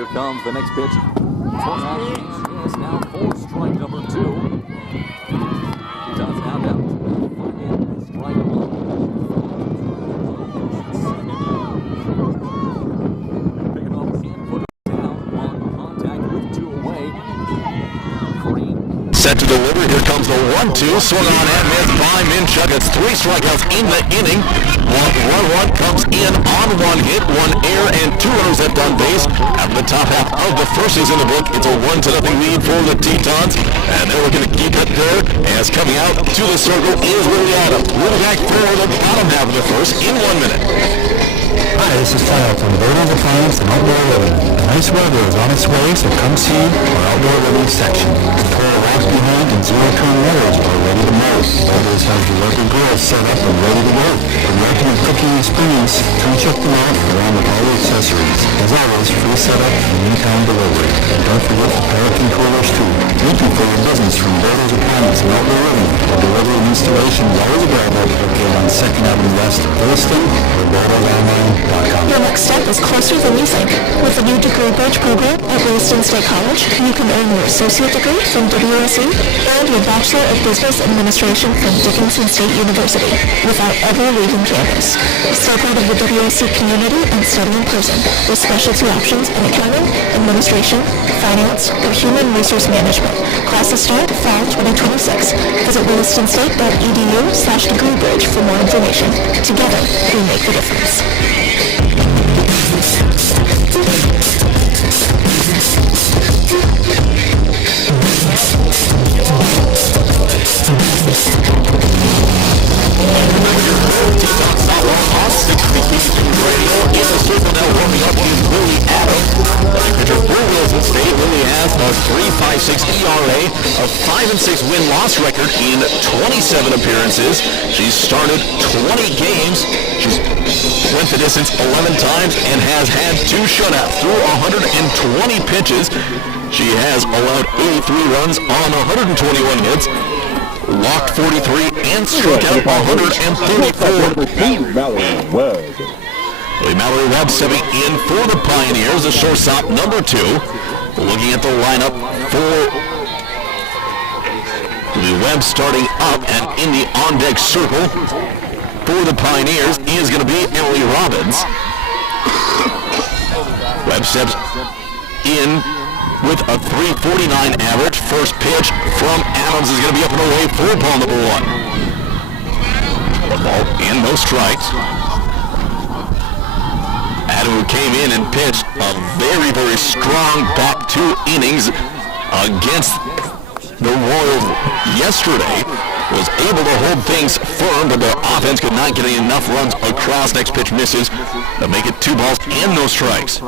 Here comes the next pitch. Swung on and is now for strike number 2. Teton's now down to strike one. Picking off and put it down on contact with 2 away. Green. Set to deliver. Here comes the 1-2. Swung on and missed by Minchuk. It's 3 strikeouts in the inning. 1-1 comes in on 1 hit, 1 error, and 2 runners left on base. After the top half of the first is in the book, it's a 1-0 lead for the Tetons, and they're looking to keep it there. As coming out to the circle is Willie Adams. Willie back for the bottom half of the first in 1 minute. Hi, this is Kyle from Bird Appliance and Outdoor Living. The nice weather is on its way, so come see our Outdoor Living section. Prepare a walk behind and zero-turn mowers are ready to mow. Others have the local grills set up and ready to go. For American cooking experience, come check them out along with all the accessories. As always, free setup and in-town delivery. And don't forget the Pelican coolers too. Looking for your business from Bird Appliance and Outdoor Living. The delivery and installation is always available located on 2nd Avenue West, Williston, or BirdsOnline.com. Your next step is closer than you think. With the new degree bridge program at Williston State College, you can earn your associate degree from WSU and your Bachelor of Business Administration from Dickinson State University without ever leaving campus. Stay part of the WSU community and study in person with specialty options in accounting, administration, finance, or human resource management. Classes start fall 2026. Visit wilistonstate.edu/degreebridge for more information. Together, we make the difference. Willie has a 3.56 ERA, a 5-6 win-loss record in 27 appearances. She's started 20 games. She's went the distance 11 times and has had 2 shutouts through 120 pitches. She has allowed 83 runs on 121 hits, walked 43, and struck out 134. Mallory Webb stepping in for the Pioneers, the shortstop number 2. Looking at the lineup for Webb starting up and in the on-deck circle for the Pioneers is going to be Emily Robbins. Webb steps in with a 3.49 average. First pitch from Adams is going to be up and away for ball number 1. Ball in, no strikes. Adams came in and pitched a very, very strong back 2 innings against the Royals yesterday. Was able to hold things firm, but the offense could not get enough runs across. Next pitch misses to make it 2 balls and no strikes.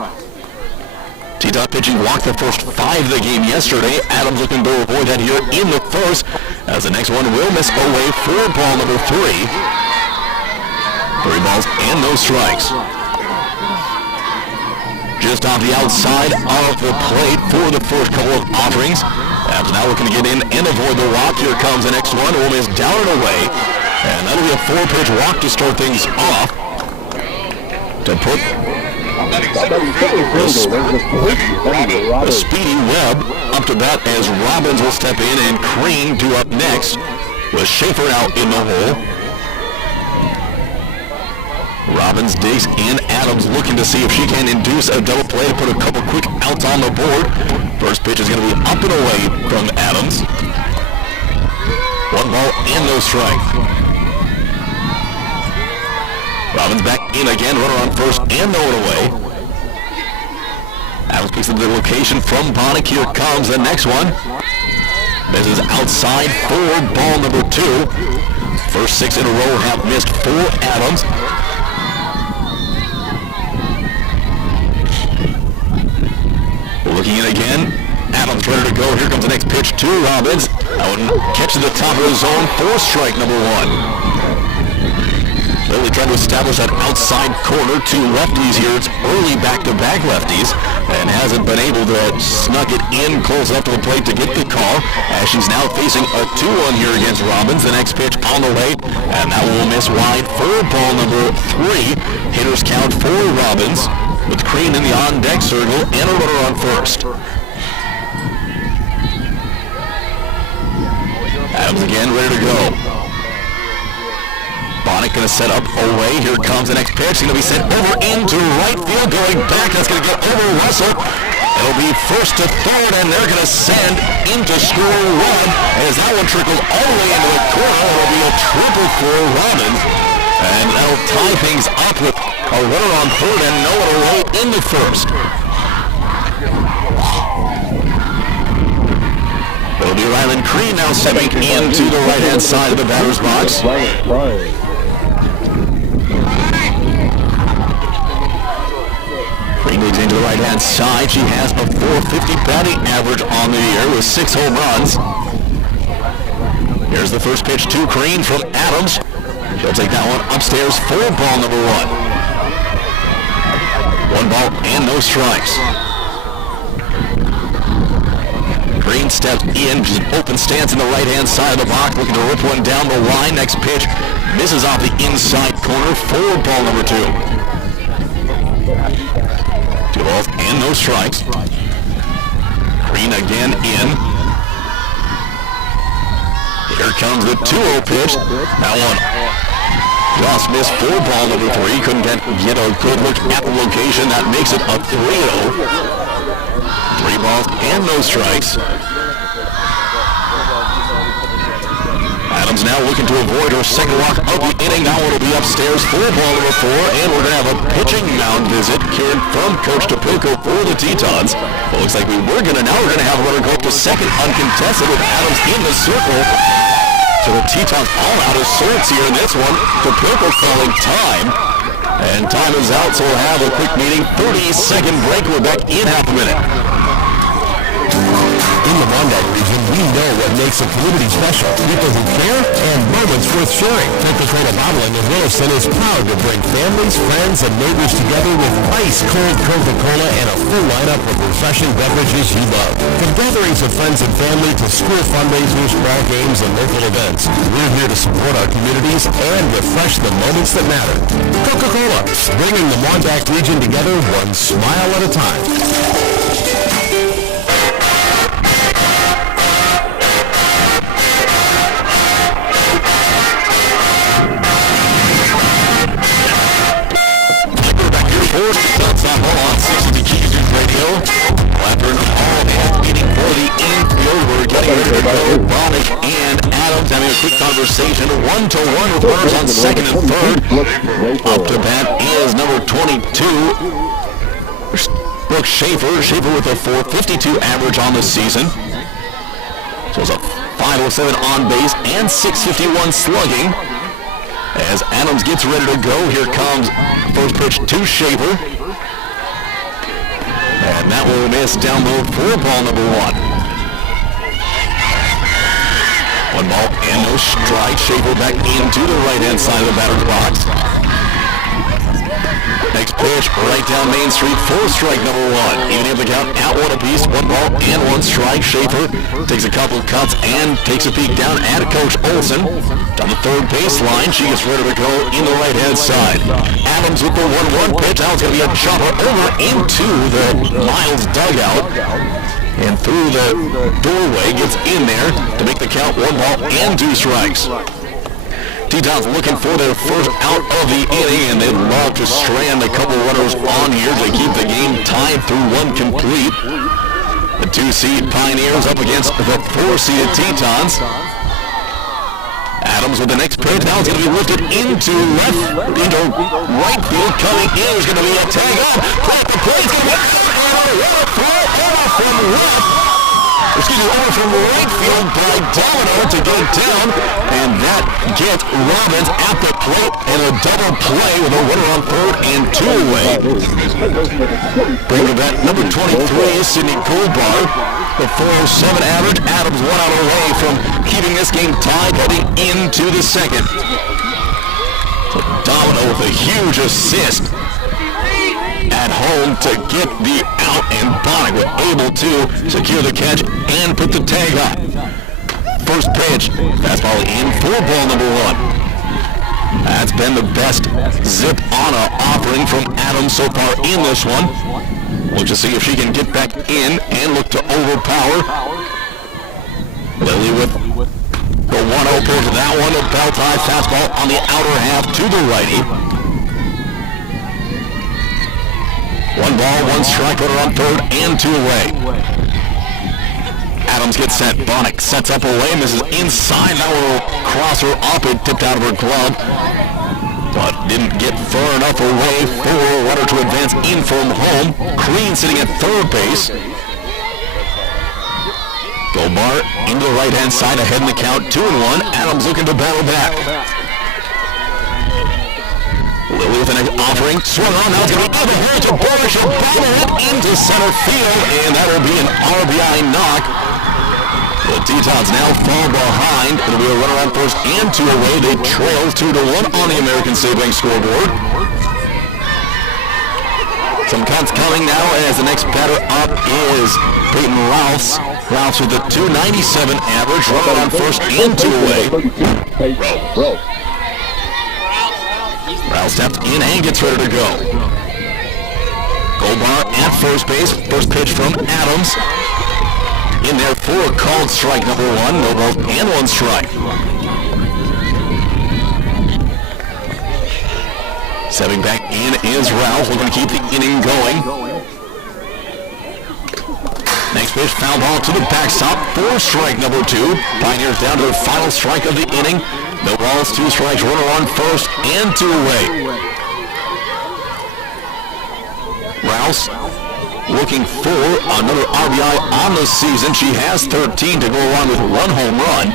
Teton pitching walked the first 5 of the game yesterday. Adams looking to avoid that here in the first, as the next one will miss away for ball number 3. 3 balls and no strikes. Just off the outside of the plate for the first couple of offerings. Adams now looking to get in and avoid the walk. Here comes the next one. Will miss down and away. And that'll be a 4-pitch walk to start things off. To put the speedy Webb up to bat as Robbins will step in and Crane due up next with Schaefer out in the hole. Robbins digs in. Adams looking to see if she can induce a double play to put a couple quick outs on the board. First pitch is going to be up and away from Adams. 1 ball and no strike. Robbins back in again, runner on first and no one away. Adams picks up the location from Bonnick. Here comes the next one. This is outside for ball number 2. First 6 in a row have missed for Adams. Looking in again. Adams ready to go. Here comes the next pitch to Robbins. That one catches the top of the zone for strike number 1. Lily trying to establish that outside corner to lefties here. It's early back-to-back lefties and hasn't been able to snug it in close enough to the plate to get the call, as she's now facing a 2-1 here against Robbins. The next pitch on the way, and that will miss wide for ball number 3. Hitters count for Robbins. with Green in the on-deck circle and a runner on first. Adams again ready to go. Bonnet going to set up away. Here comes the next pitch. Going to be sent over into right field. Going back. That's going to get over Russell. It'll be first to third, and they're going to send into score run. As that one trickles all the way into the corner, it'll be a triple for Robbins. And that'll tie things up with a runner on third and no one away in the first. It'll be Ryland Cree now stepping into the right-hand side of the batter's box. Cree moves into the right-hand side. She has a .450 batting average on the year with 6 home runs. Here's the first pitch to Cree from Adams. She'll take that one upstairs for ball number 1. 1 ball and no strikes. Green steps in, just an open stance in the right-hand side of the box, looking to rip one down the line. Next pitch misses off the inside corner for ball number 2. 2 balls and no strikes. Green again in. Here comes the 2-0 pitch. That one just missed for ball number 3. Couldn't get a good look at the location. That makes it a 3-0. 3 balls and no strikes. Adams now looking to avoid her second walk of the inning. Now it'll be upstairs for ball number 4, and we're going to have a pitching mound visit here from Coach Topilco for the Tetons. It looks like we're going to have a runner go up to second uncontested with Adams in the circle. So the Tetons all out of sorts here in this one. Topilco calling time. And time is out, so we'll have a quick meeting. 30-second break. We're back in half a minute. In the Monday region, we know what makes a community special. People who care and moments worth sharing. Coca-Cola Bottling in Williston is proud to bring families, friends, and neighbors together with ice-cold Coca-Cola and a full lineup of refreshing beverages you love. From gatherings of friends and family to school fundraisers, ball games, and local events, we're here to support our communities and refresh the moments that matter. Coca-Cola, bringing the Mondac region together one smile at a time. On 60 Keys Radio. After an all-hands meeting for the infield, we're getting ready to go. Bonnet and Adams having a quick conversation. 1-1 with runners on second and third. Up to bat is number 22, Brooke Schaefer. Schaefer with a .452 average on the season. So it's a .507 on base and .651 slugging. As Adams gets ready to go, here comes first pitch to Schaefer. And that will miss down low for ball number 1. 1 ball and no strike. Schaefer back into the right-hand side of the batter's box. Next pitch right down Main Street for strike number 1. Even if the count at 1 apiece, 1 ball and 1 strike. Schaefer takes a couple of cuts and takes a peek down at Coach Olson. Down the third baseline, she gets ready to go in the right-hand side. Adams with the 1-1 pitch. Now it's going to be a chopper over into the Miles dugout. And through the doorway, gets in there to make the count 1 ball and 2 strikes. Tetons looking for their first out of the inning, and they'd love to strand a couple runners on here to keep the game tied through 1 complete. The 2-seed Pioneers up against the 4-seeded Tetons. Adams with the next pitch. Now it's going to be lifted into right field. Coming in is going to be a tag on. Play the play. It's going to be over from right field by Domino to go down, and that gets Robbins at the plate, and a double play with a runner on third and 2 away. Bringing to bat number 23 is Sydney Goldbar. The .407 average. Adams 1 out away from keeping this game tied heading into the second. So Domino with a huge assist at home to get the out, and Bonnet was able to secure the catch and put the tag on. First pitch, fastball in for ball number 1. That's been the best zip-on offering from Adams so far in this one. We'll just see if she can get back in and look to overpower. Lily with the 1-0 pitch. That one, a belt-high fastball on the outer half to the righty. 1 ball, 1 strike, runner on third, and 2 away. Adams gets set. Bonnick sets up away, misses inside. That one will cross her up. It tipped out of her glove, but didn't get far enough away for runner to advance in from home. Crean sitting at third base. Gomar into the right-hand side, ahead in the count, 2-1. Adams looking to battle back. Lily with the next offering, swung on, now it's going to be over here to Burr. She'll bobble it into center field, and that'll be an RBI knock. The Tetons now fall behind. It'll be a runner on first and 2 away. They trail 2-1 on the American State Bank scoreboard. Some counts coming now as the next batter up is Peyton Rouse. Rouse with a 297 average, runner on first and 2 away. Rouse steps in and gets ready to go. Goldbar at first base. First pitch from Adams. In there for called strike number 1. No balls and 1 strike. Stepping back in is Rouse, looking to keep the inning going. Next pitch, foul ball to the backstop for strike number 2. Pioneers down to the final strike of the inning. No balls, 2 strikes, runner on first and 2 away. Rouse looking for another RBI on the season. She has 13 to go along with 1 home run.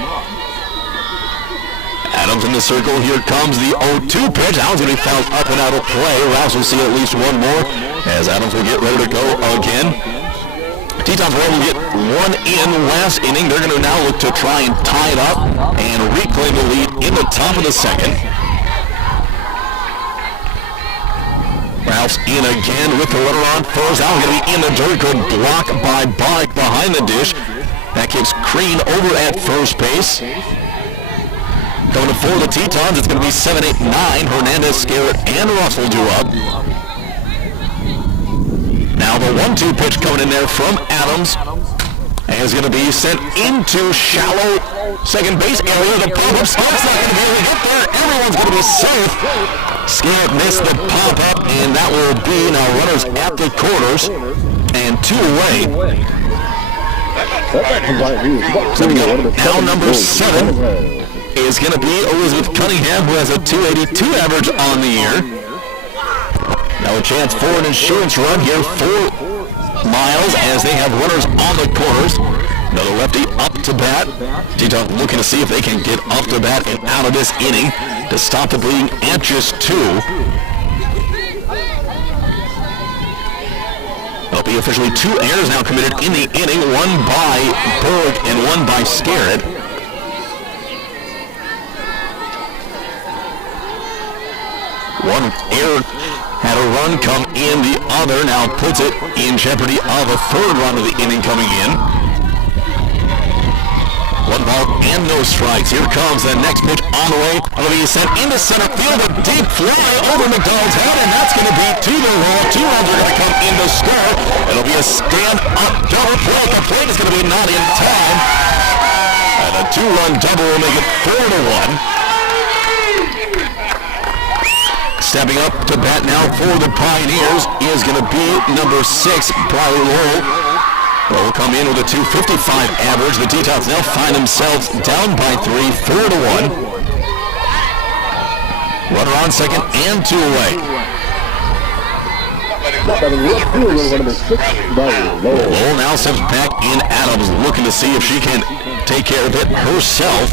Adams in the circle. Here comes the 0-2 pitch. That one's going to be fouled up and out of play. Rouse will see at least 1 more as Adams will get ready to go again. Tetons were able to get 1 in last inning. They're going to now look to try and tie it up and reclaim the lead in the top of the second. Rouse in again with the runner on first. That one's going to be in the dirt. Good block by Bonnick behind the dish. That kicks Crean over at first base. Coming to for the Tetons, it's going to be 7, 8, 9. Hernandez, Scarrett, and Russell do up. Now the 1-2 pitch coming in there from Adams is going to be sent into shallow second base area. The pop-up Scarrett's not going to be able to get there. Everyone's going to be safe. Scarrett missed the pop-up, and that will be now runners at the corners and 2 away. Now number 7 is going to be Elizabeth Cunningham, who has a 282 average on the year. Now a chance for an insurance run here for Miles as they have runners on the corners. Another lefty up to bat. Tetons looking to see if they can get up to bat and out of this inning to stop the bleeding at just 2. There'll be officially 2 errors now committed in the inning, 1 by Berg and 1 by Scarrett. One error had a run come in, the other now puts it in jeopardy of a 3rd run of the inning coming in. 1 ball and no strikes. Here comes the next pitch on the way. It'll be sent into center field, a deep fly over McDonald's head, and that's going to be to the wall. 2 runs are going to come in to score. It'll be a stand-up double play. The plate is going to be not in time. And a 2-run double will make it 4-1. Stepping up to bat now for the Pioneers is going to be number 6, Briley Lowell. Will come in with a 255 average. The Tetons now find themselves down by 3, 4-1. Runner on second and 2 away. Lowell now steps back in. Adams looking to see if she can take care of it herself.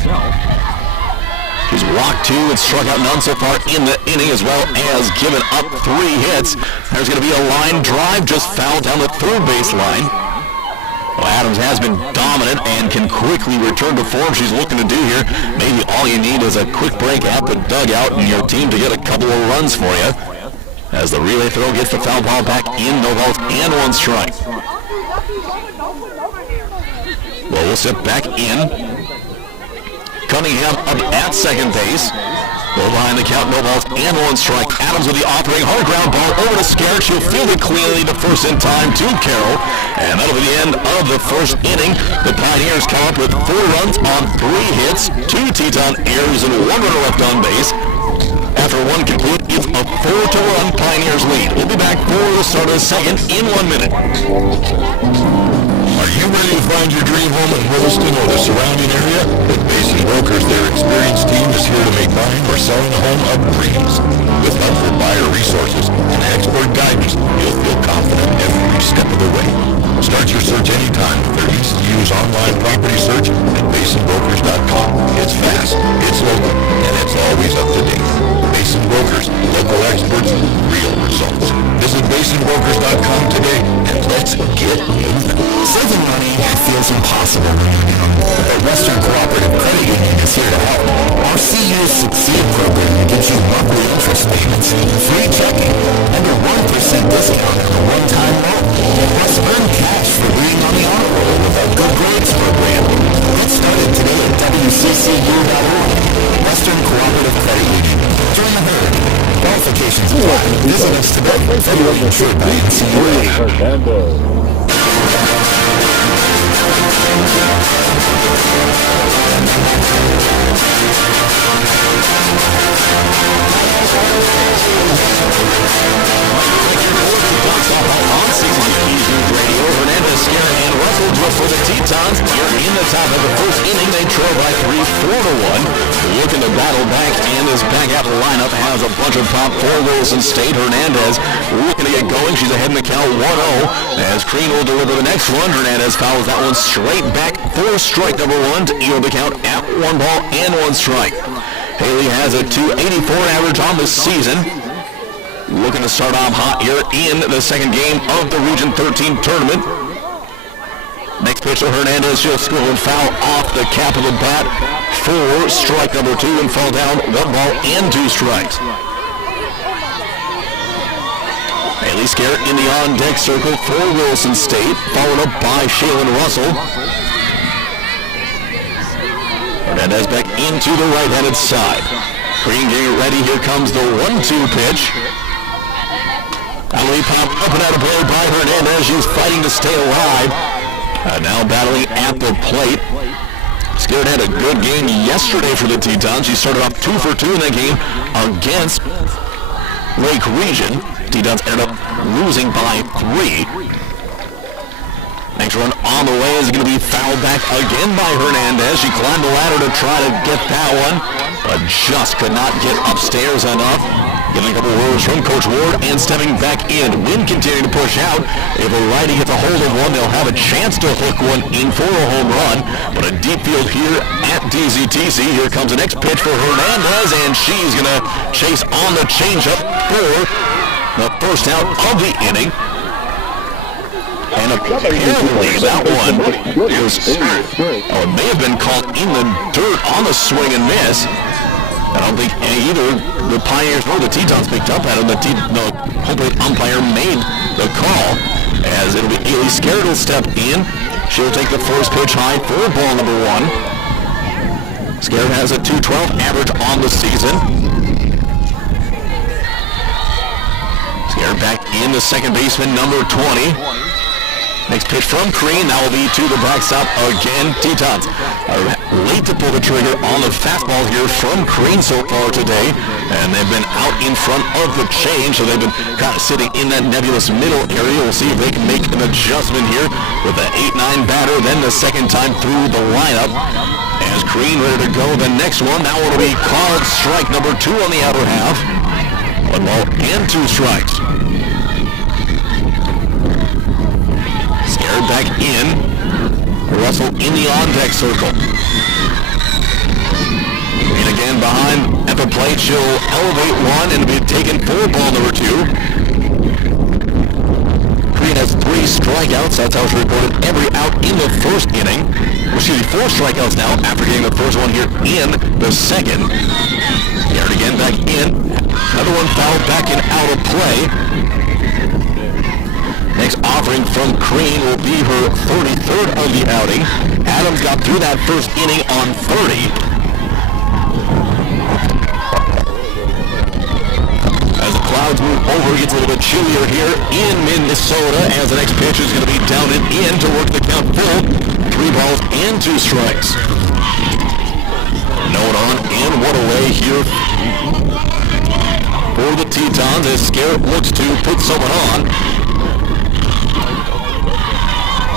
She's walked 2 and struck out none so far in the inning, as well as given up 3 hits. There's going to be a line drive just fouled down the 3rd base line. Well, Adams has been dominant and can quickly return to form. She's looking to do here. Maybe all you need is a quick break at the dugout and your team to get a couple of runs for you. As the relay throw gets the foul ball back in, no balls and 1 strike. Well, we'll step back in. Cunningham up at second base. Well, behind the count, no balls and one strike. Adams with the offering, hard ground ball over to Scarrett. She'll field it cleanly to first in time to Carroll. And that'll be the end of the first inning. The Pioneers come up with 4 runs on 3 hits, 2 Teton errors, and 1 runner left on base. After 1 complete, it's a 4-1 Pioneers lead. We'll be back for the start of the second in 1 minute. Are you ready to find your dream home in Williston or the surrounding area? At Basin Brokers, their experienced team is here to make buying or selling a home a breeze. With helpful buyer resources and expert guidance, you'll feel confident every step of the way. Start your search anytime with their easy-to-use online property search at basinbrokers.com. It's fast, it's local, and it's always up to date. Basin Brokers, local experts, real results. Visit basinbrokers.com today and let's get moving. Saving money feels impossible when you're young, but Western Cooperative Credit Union is here to help. Our Seniors Succeed program gives you monthly interest payments, free checking, and a 1% discount on a one-time loan. Plus, earn cash for being on the honor roll with our Good Grades program. Get started today at WCCU.org. Western Cooperative Credit Union. Join the herd. Qualifications apply. Visit us today. Federally insured by NCAA. Hernandez, Scarrett, and Russell just for the Tetons. Here in the top of the first inning, they trail by 3, 4-1. Looking to battle back, and this back half of the lineup has a bunch of pop for Williston State. Hernandez looking to get going. She's ahead in the count 1-0 as Crean will deliver the next one. Hernandez fouls that one straight back for strike number 1 to yield the count at 1 ball and 1 strike. Haley has a .284 average on the season. Looking to start off hot here in the second game of the Region 13 tournament. Next pitch to Hernandez. She'll score and foul off the cap of the bat for strike number 2 and fall down 1 ball and 2 strikes. Haley Scarrett in the on-deck circle for Williston State, followed up by Shaylin Russell. Hernandez back into the right-handed side. Green getting ready. Here comes the 1-2 pitch. Alley pop up and out of play by Hernandez. She's fighting to stay alive. Now battling at the plate. Scarrett had a good game yesterday for the Tetons. She started off 2 for 2 in that game against Lake Region. Tetons ended up losing by 3. Next run on the way is going to be fouled back again by Hernandez. She climbed the ladder to try to get that one, but just could not get upstairs enough. Getting a couple words from Coach Ward and stepping back in. Wind continuing to push out. If a righty gets a hold of one, they'll have a chance to hook one in for a home run. But a deep field here at DCTC. Here comes the next pitch for Hernandez, and she's going to chase on the changeup for the first out of the inning. And apparently that one is, it may have been called in the dirt on the swing and miss. I don't think either the Pioneers nor the Tetons picked up at it. The home plate umpire made the call, as it'll be Haley Scarrett will step in. She'll take the first pitch high for ball number 1. Scarrett has a .212 average on the season. Scarrett back in the second baseman, number 20. Next pitch from Crean, that will be to the backstop again. Tetons are late to pull the trigger on the fastball here from Crean so far today, and they've been out in front of the change, so they've been kind of sitting in that nebulous middle area. We'll see if they can make an adjustment here with the 8-9 batter, then the second time through the lineup. As Crean ready to go, the next one, that one will be called strike number 2 on the outer half. 1 ball and 2 strikes. Scarrett back in. Russell in the on-deck circle. And again behind at the plate, she'll elevate one and be taken for ball number 2. Crean has 3 strikeouts. That's how she recorded every out in the first inning. Well, excuse me, 4 strikeouts now after getting the first one here in the second. Scarrett again back in. Another one fouled back and out of play. Next offering from Crean will be her 33rd of the outing. Adams got through that first inning on 30. clouds move over. It gets a little bit chillier here in Minnesota as the next pitch is going to be down and in to work the count full. 3 balls and 2 strikes. Note on and 1 away here for the Tetons as Scarrett looks to put someone on.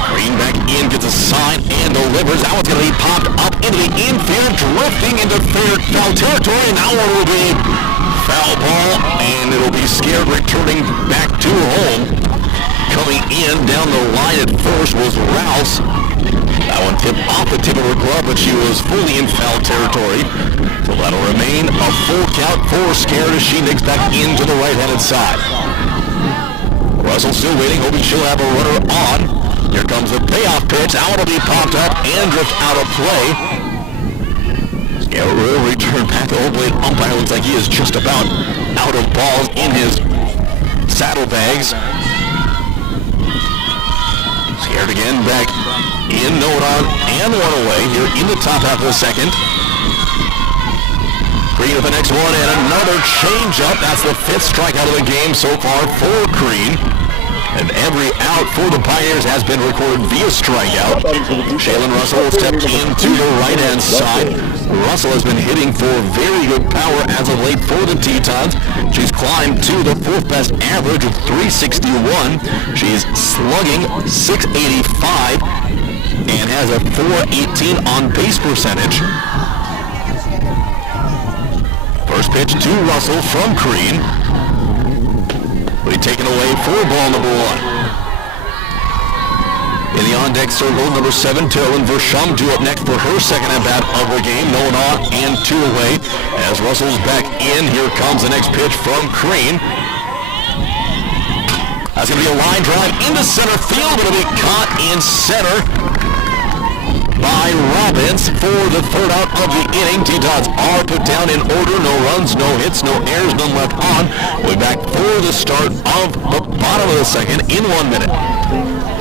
Green back in, gets a sign and delivers. That one's going to be popped up into the infield, drifting into foul territory. Now it will be foul ball, and it'll be Scarrett returning back to home. Coming in down the line at first was Rouse. That one tipped off the tip of her glove, but she was fully in foul territory. So that'll remain a full count for Scarrett as she nicks back into the right-handed side. Russell still waiting, hoping she'll have a runner on. Here comes the payoff pitch. Now it'll be popped up and drift out of play. Scarrett will return back to home plate. Umpire looks like he is just about out of balls in his saddlebags. Scarrett again back in, no on and 1 away here in the top half of the second. Green with the next one and another changeup. That's the 5th strikeout of the game so far for Green. And every out for the Pioneers has been recorded via strikeout. Shaylin Russell will step into the right-hand side. Russell has been hitting for very good power as of late for the Tetons. She's climbed to the 4th best average of 361. She's slugging .685 and has a .418 on base percentage. First pitch to Russell from Green. Will be taken away for ball number 1. In the on-deck circle, number 7, Terrell Versham due up next for her second at-bat of the game. No one on and 2 away. As Russell's back in, here comes the next pitch from Green. That's going to be a line drive into center field, but it'll be caught in center by Robbins for the 3rd out of the inning. Tetons are put down in order. No runs, no hits, no errors, none left on. We'll be back for the start of the bottom of the second in 1 minute.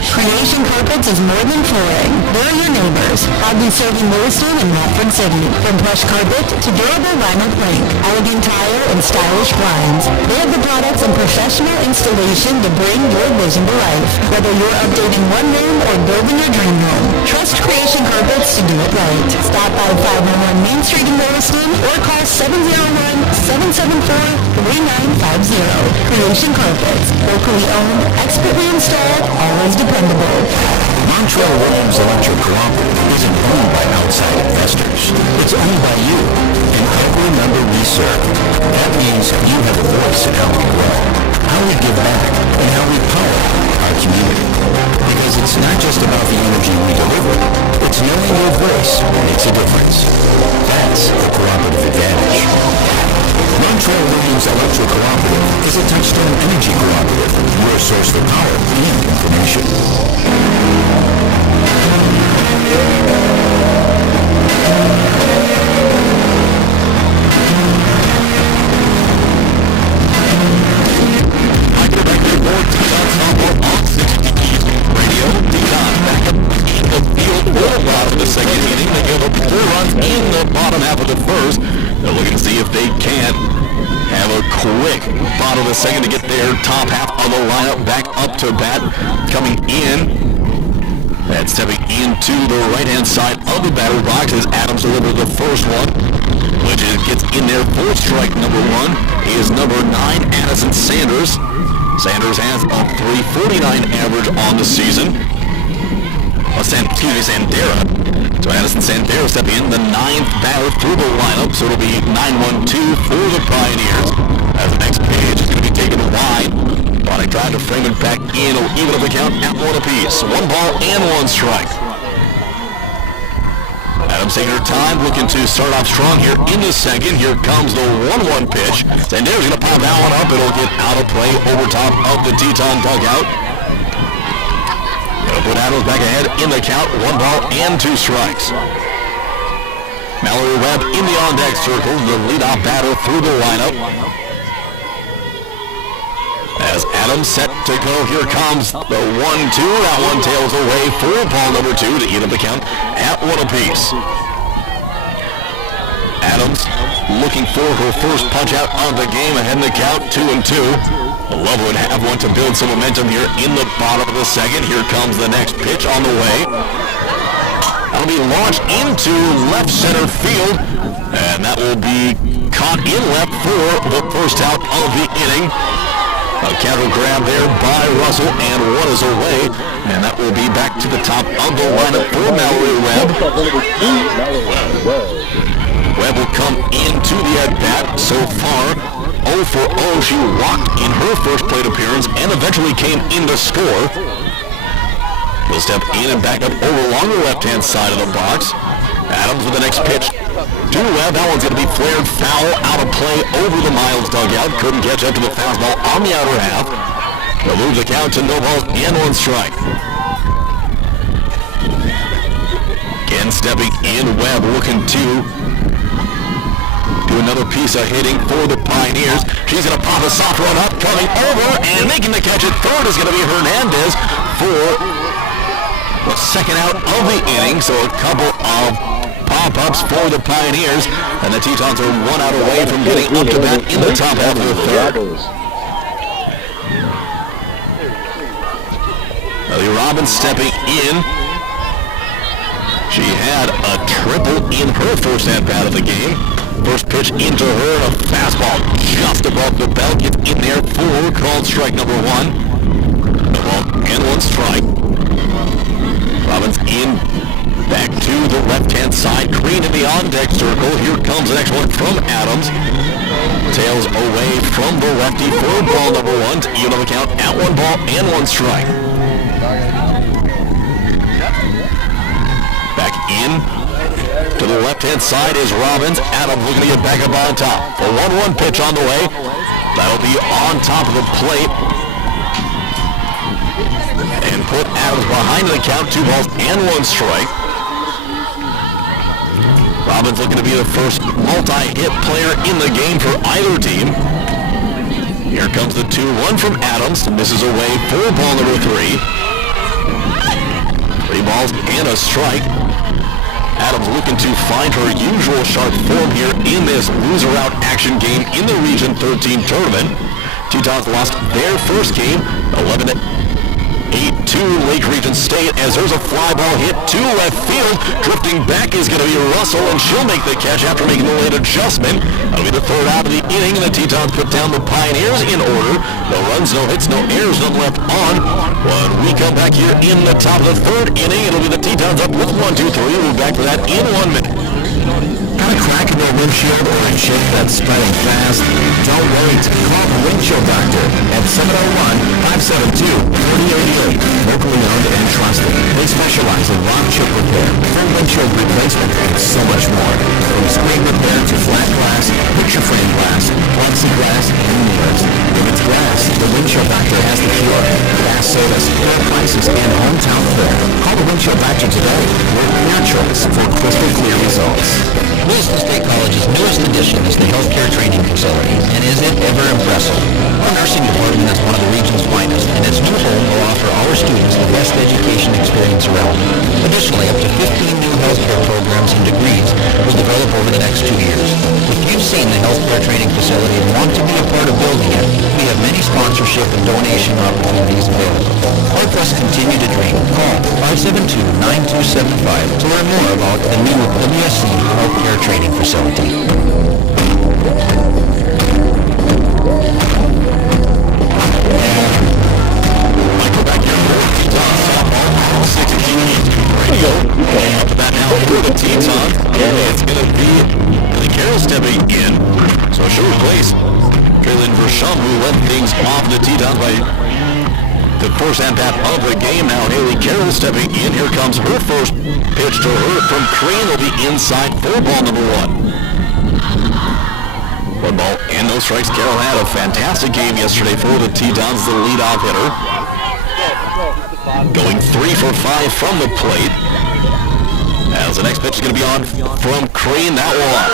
Creation Carpets is more than flooring. They're your neighbors. Proudly serving Williston and Milford City. From plush carpet to durable vinyl plank, elegant tile and stylish blinds. They have the products and professional installation to bring your vision to life. Whether you're updating one room or building your dream home, trust Creation Carpets to do it right. Stop by 511 Main Street in Williston or call 701-774-3950. Creation Carpets. Locally owned, expertly installed, always dependable. Montreal Williams Electric Cooperative isn't owned by outside investors. It's owned by you and every member we serve. That means you have a voice in how we grow, how we give back, and how we power our community. Because it's not just about the energy we deliver, it's knowing your voice makes a difference. That's the cooperative advantage. Montreal Williams Electric Cooperative is a Touchstone Energy Cooperative. We're a source for power and information. Bottom of the second to get their top half of the lineup back up to bat. Coming in and stepping into the right-hand side of the batter's box as Adams delivers the first one, which gets in there for strike number 1. Is number 9, Addison Sanders. Sanders has a .349 average on the season. Sandera. So Addison Sandera stepping in, the 9th batter through the lineup, so it'll be 9-1-2 for the Pioneers. As the next pitch is going to be taken wide. Bonnie tried to frame it back in, even up the count at 1 apiece. 1 ball and 1 strike. Adams taking her time, looking to start off strong here in the second. Here comes the 1-1 pitch. Sandera's going to pop that one up. It'll get out of play over top of the Teton dugout. Going to put Adams back ahead in the count. 1 ball and 2 strikes. Mallory Webb in the on-deck circle, the leadoff batter through the lineup. As Adams set to go, here comes the 1-2. That one tails away for ball number 2 to even up the count at 1 apiece. Adams looking for her first punch out of the game ahead in the count, 2-2. Love would have one to build some momentum here in the bottom of the second. Here comes the next pitch on the way. That'll be launched into left center field, and that will be caught in left for the first out of the inning. A counter grab there by Russell, and one is away, and that will be back to the top of the lineup for Mallory Webb. Webb will come into the at-bat. So far, 0 for 0. She walked in her first plate appearance and eventually came in to score. Will step in and back up over along the left-hand side of the box. Adams with the next pitch to Webb. That one's going to be flared foul out of play over the Miles dugout. Couldn't catch up to the fastball on the outer half. They'll move the count to no balls and one strike. Again stepping in, Webb looking to do another piece of hitting for the Pioneers. She's going to pop a soft run up, coming over, and making the catch at third is going to be Hernandez for the second out of the inning. So a couple of pop-ups for the Pioneers, and the Tetons are one out away from getting up to bat in the top half of the third. Ellie Robbins stepping in. She had a triple in her first at-bat of the game. First pitch into her, and a fastball just above the belt. Gets in there for called strike number one. No ball and one strike. Robbins in, back to the left-hand side. Green in the on-deck circle. Here comes the next one from Adams. Tails away from the lefty for ball number one. To even on the count at 1 ball and 1 strike. Back in to the left-hand side is Robbins. Adams looking to get back up on top. A 1-1 pitch on the way. That'll be on top of the plate. And put Adams behind the count. 2 balls and 1 strike. Robbins looking to be the first multi-hit player in the game for either team. Here comes the 2-1 from Adams. Misses away for ball number 3. 3 balls and a strike. Adams looking to find her usual sharp form here in this loser-out action game in the Region 13 tournament. Tetons lost their first game, 11-8 to Lake Region State, as there's a fly ball hit to left field. Drifting back is going to be Russell, and she'll make the catch after making the late adjustment. That'll be the third out of the inning, and the Tetons put down the Pioneers in order. No runs, no hits, no errors, none left on. When we come back here in the top of the third inning, it'll be the Tetons up with 1-2-3. We'll be back for that in 1 minute. Got a crack in their windshield or a chip that's spreading fast? Don't wait. Call the Windshield Doctor at 701-572-3088. Locally owned and trusted. They specialize in rock chip repair, full windshield replacement, and so much more. From screen repair to flat glass, picture frame glass, plexiglass, and mirrors. If it's glass, the Windshield Doctor has the cure. Gas service, fair prices, and hometown flair. Call the Windshield Doctor today. We're your choice for crystal clear results. Williston State College's newest addition is the healthcare training facility, and is it ever impressive? Our nursing department is one of the region's finest, and its new home will offer our students the best education experience around. Additionally, up to 15 new healthcare programs and degrees will develop over the next 2 years. If you've seen the healthcare training facility and want to be a part of building it, we have many sponsorship and donation opportunities available. Help us continue to dream. Call 572-9275 to learn more about the new WSC Healthcare Training Facility. Michael back here for Tetons softball, 16 radio. And up to bat now for the Tetons. It's going to be Haley Carroll stepping in. So she'll replace Kaylin Versham, who led things off the Tetons by the first at-bat of the game. Now Haley Carroll stepping in. Here comes her first pitch to her from Crane. Will be inside for ball number 1. 1 ball and no strikes. Carroll had a fantastic game yesterday for the Tetons, the leadoff hitter. Going 3 for 5 from the plate. As the next pitch is going to be on from Crane. That one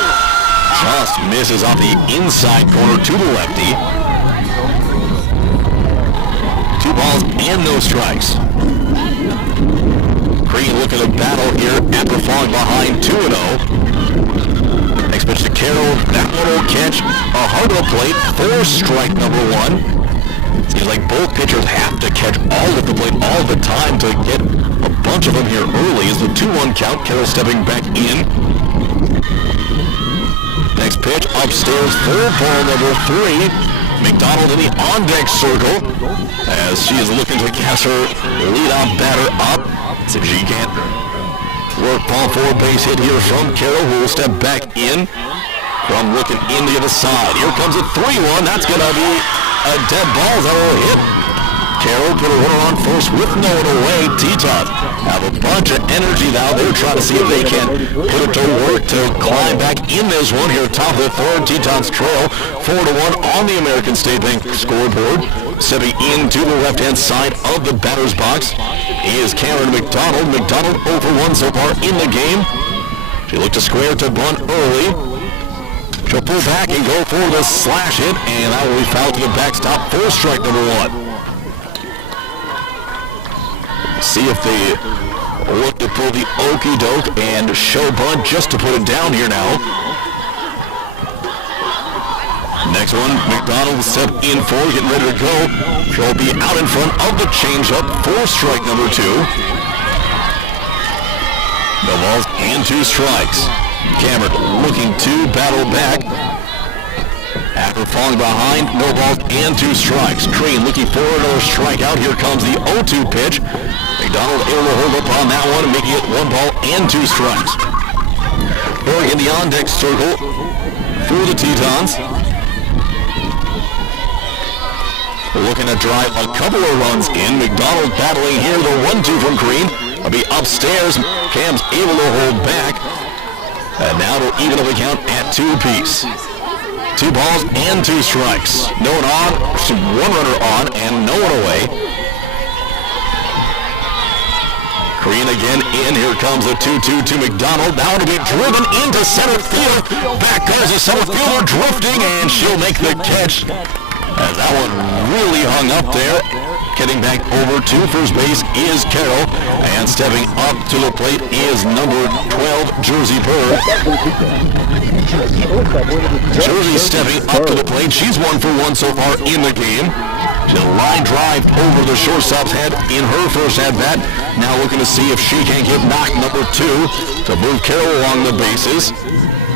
just misses off the inside corner to the lefty. 2 balls and no strikes. Crane looking to battle here after falling behind 2-0. Next pitch to Carroll. That pitch, a hard to the plate for strike number one. Seems like both pitchers have to catch all at the plate all the time to get a bunch of them here early. Is the 2-1 count. Carroll stepping back in. Next pitch upstairs for ball number 3. McDonald in the on-deck circle as she is looking to cast her lead-off batter up. See if she can't work ball for a base hit here from Carroll, who will step back in from looking in the other side. Here comes a 3-1. That's going to be a dead ball that will hit. Carroll put a runner on first with no one away. Tetons have a bunch of energy now. They're trying to see if they can put it to work to climb back in this one here. Top of the third, Tetons trail 4-1 on the American State Bank scoreboard. Stepping into the left-hand side of the batter's box is Cameron McDonald. McDonald 0 for 1 so far in the game. She looked to square to bunt early. She'll pull back and go for the slash hit, and that will be fouled to the backstop for strike number 1. See if they look to pull the okey doke and show bunt just to put it down here now. Next one, McDonald will step in for, getting ready to go. She'll be out in front of the changeup for strike number 2. No balls and 2 strikes. Cameron looking to battle back. After falling behind, no balls and 2 strikes. Crean looking for another strikeout. Here comes the 0-2 pitch. McDonald able to hold up on that one, making it 1 ball and 2 strikes. Berg in the on-deck circle for the Tetons. Looking to drive a couple of runs in. McDonald battling here. The 1-2 from Crean. Will be upstairs. Cam's able to hold back. And now to even up the count at 2 apiece. 2 balls and 2 strikes. No one on, 1 runner on, and no one away. Crean again in. Here comes the 2-2 to McDonald. Now to be driven into center field. Back goes the center fielder drifting, and she'll make the catch. As that one really hung up there. Getting back over to first base is Carroll. And stepping up to the plate is number 12, Jersey Berg. Jersey stepping up to the plate. She's 1 for 1 so far in the game. She'll line drive over the shortstop's head in her first at-bat. Now looking to see if she can get knock number 2 to move Carroll along the bases.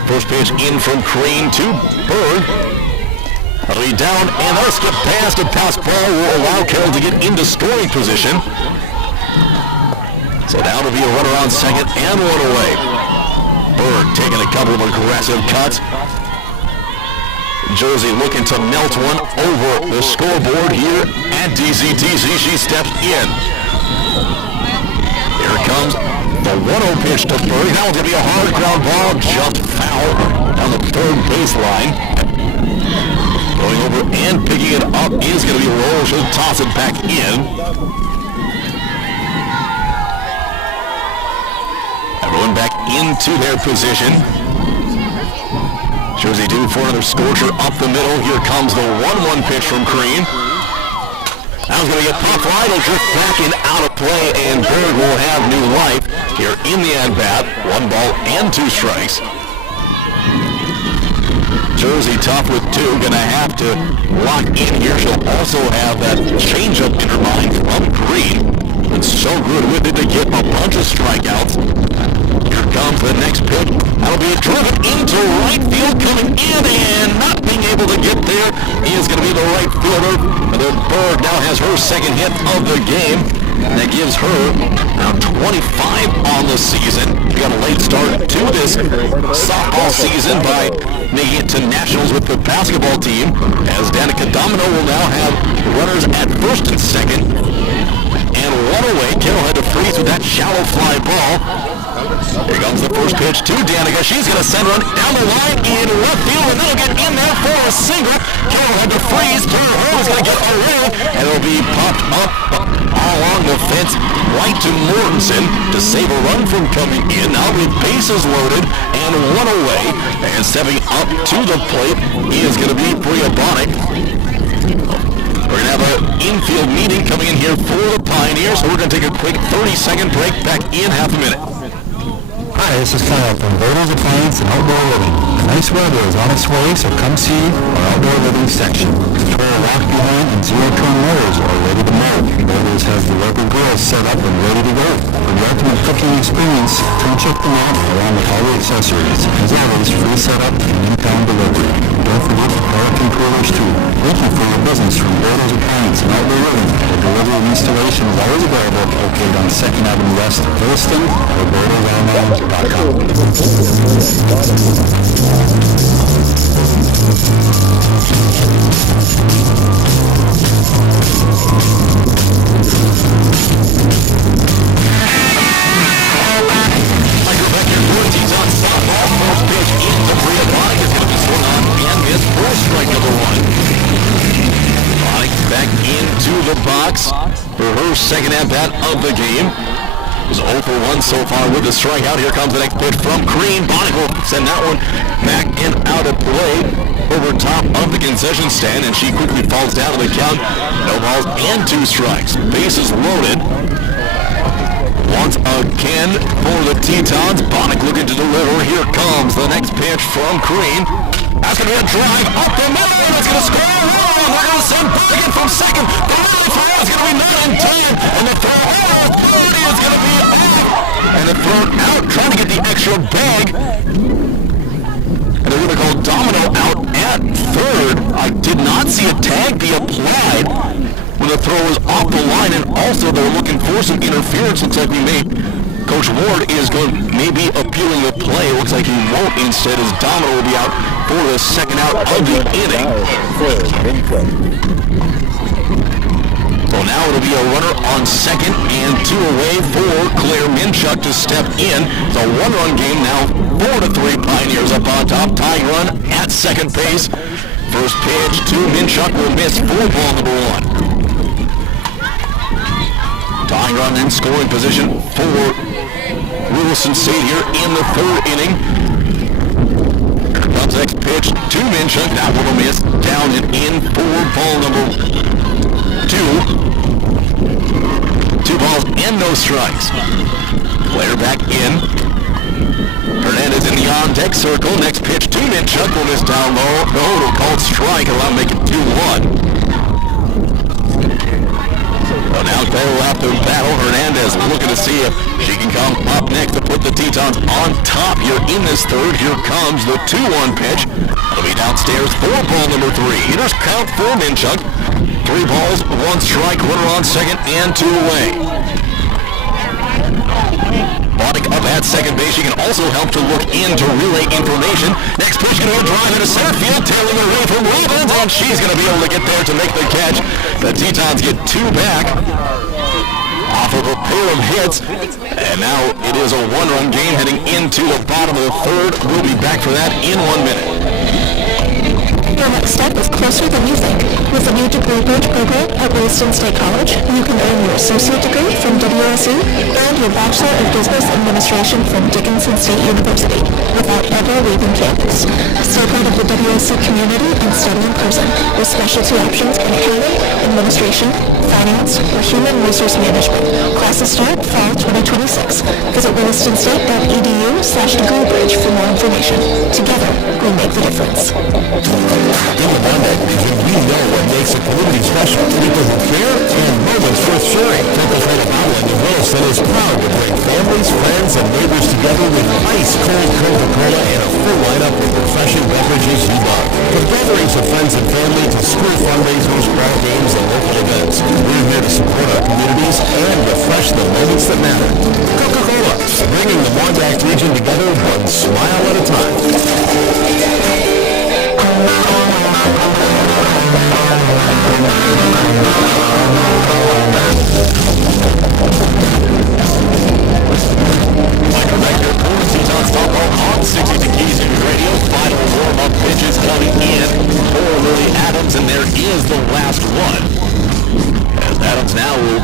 First pitch in from Crean to Berg. Lead down, and that'll skip past. A pass ball will allow Carroll to get into scoring position. So now to be a runner on second and 1 away. Berg taking a couple of aggressive cuts. Jersey looking to melt one over the scoreboard here at DCTC. She steps in. Here comes the 1-0 pitch to Berg. Now it's going to be a hard ground ball, just foul down the third baseline. Going over and picking it up is going to be Roll. She'll toss it back in. Everyone back into their position. Jersey due for another scorcher up the middle. Here comes the 1-1 pitch from Crean. That was going to get popped right. It'll drift back and out of play, and Berg will have new life here in the at-bat. 1 ball and 2 strikes. Jersey tough with 2, gonna have to lock in here. She'll also have that changeup in her mind from Crean. It's so good with it to get a bunch of strikeouts. Here comes the next pitch. That'll be driven into right field, coming in and not being able to get there is going to be the right fielder. And then Berg now has her second hit of the game. That gives her now 25 on the season. She got a late start to this softball season by making it to nationals with the basketball team, as Danica Domino will now have runners at first and second. And 1 away. Carroll had to freeze with that shallow fly ball. Here comes the first pitch to Danica. She's going to send one down the line in left field, and that'll get in there for a single. Carroll had to freeze. Carroll Hall is going to get around, and it'll be popped up all along the fence right to Mortensen to save a run from coming in. Now with bases loaded and 1 away, and stepping up to the plate is going to be Bria Bonnick. We're going to have an infield meeting coming in here for the Pioneers, so we're going to take a quick 30-second break. Back in half a minute. Hi, this is Kyle from Berto's Appliance and Outdoor Living. Nice weather is on its way, so come see our outdoor living section. Control lock behind and zero-turn motors are ready to mow. Berto's has the local grills set up and ready to go. For the ultimate cooking experience, come check them out along with all the accessories. As always, free setup and in-town delivery. Don't forget the park and coolers too. Thank you for your business from Berto's Appliance and Outdoor Living. The delivery and installation is always available located on 2nd Avenue West, Williston, or Berto'sOnline.com. Back into the box for her second at-bat of the game. It was 0 for 1 so far with the strikeout. Here comes the next pitch from Green. Bonnick will send that one back and out of play over top of the concession stand, and she quickly falls down to the count. No balls and 2 strikes. Bases loaded. Once again for the Tetons. Bonnick looking to deliver. Here comes the next pitch from Green. That's going to be a drive up the middle, and it's going to score a run. We're going to send Bergen from second. The line throw is going to be not in time, and the throw over third is going to be off. And the throw out, trying to get the extra bag. And they're going to call Domino out at third. I did not see a tag be applied when the throw was off the line, and also they're looking for some interference. Looks like we may... Coach Ward is maybe appealing the play. Looks like he won't instead, as Domino will be out for the second out of the inning. So now it'll be a runner on second and 2 away for Claire Minchuk to step in. It's a 1-run game now, 4-3 Pioneers up on top. Tying run at second base. First pitch to Minchuk will miss for ball number 1. Tying run in scoring position for Williston State here in the 3rd inning. Comes next pitch to Minchuk. That one will miss. Down and in for ball number 2. 2 balls and no strikes. Player back in. Hernandez in the on-deck circle. Next pitch to Minchuk will miss down low. No, it'll call strike. Allow him to make it 2-1. Well, now they will have to battle. Hernandez looking to see if she can come up next to put the Tetons on top here in this 3rd. Here comes the 2-1 pitch. It'll be downstairs for ball number 3. Hitters count for Minchuk. 3 balls, 1 strike, runner on second, and 2 away. Bonnick up at second base. She can also help to look into relay information. Next pitch going to drive into center field, tailing away from Robbins, and she's going to be able to get there to make the catch. The Tetons get 2 back off of a pair of hits, and now it is a 1-run game heading into the bottom of the 3rd. We'll be back for that in 1 minute. Your next step is closer than you think. With the new degree bridge program at Williston State College, you can earn your associate degree from WSU and your Bachelor of Business Administration from Dickinson State University without ever leaving campus. Stay part of the WSU community and study in person with specialty options in accounting, administration, finance, or human resource management. Classes start fall 2026. Visit willistonstate.edu/degreebridge for more information. Together, we make the difference. In the Monday region, we know what makes a community special. People who care and moments worth sharing. Coca-Cola Bottling of Williston is proud to bring families, friends, and neighbors together with ice-cold Coca-Cola and a full lineup of refreshing beverages you love. From gatherings of friends and family to school fundraisers, ball games, and local events, we're here to support our communities and refresh the moments that matter. Coca-Cola, bringing the Mondac region together one smile at a time. Michael Becker, Tetons top on 60 Radio. Final warm-up pitches coming in for Lily Adams, and there is the last one. As Adams now will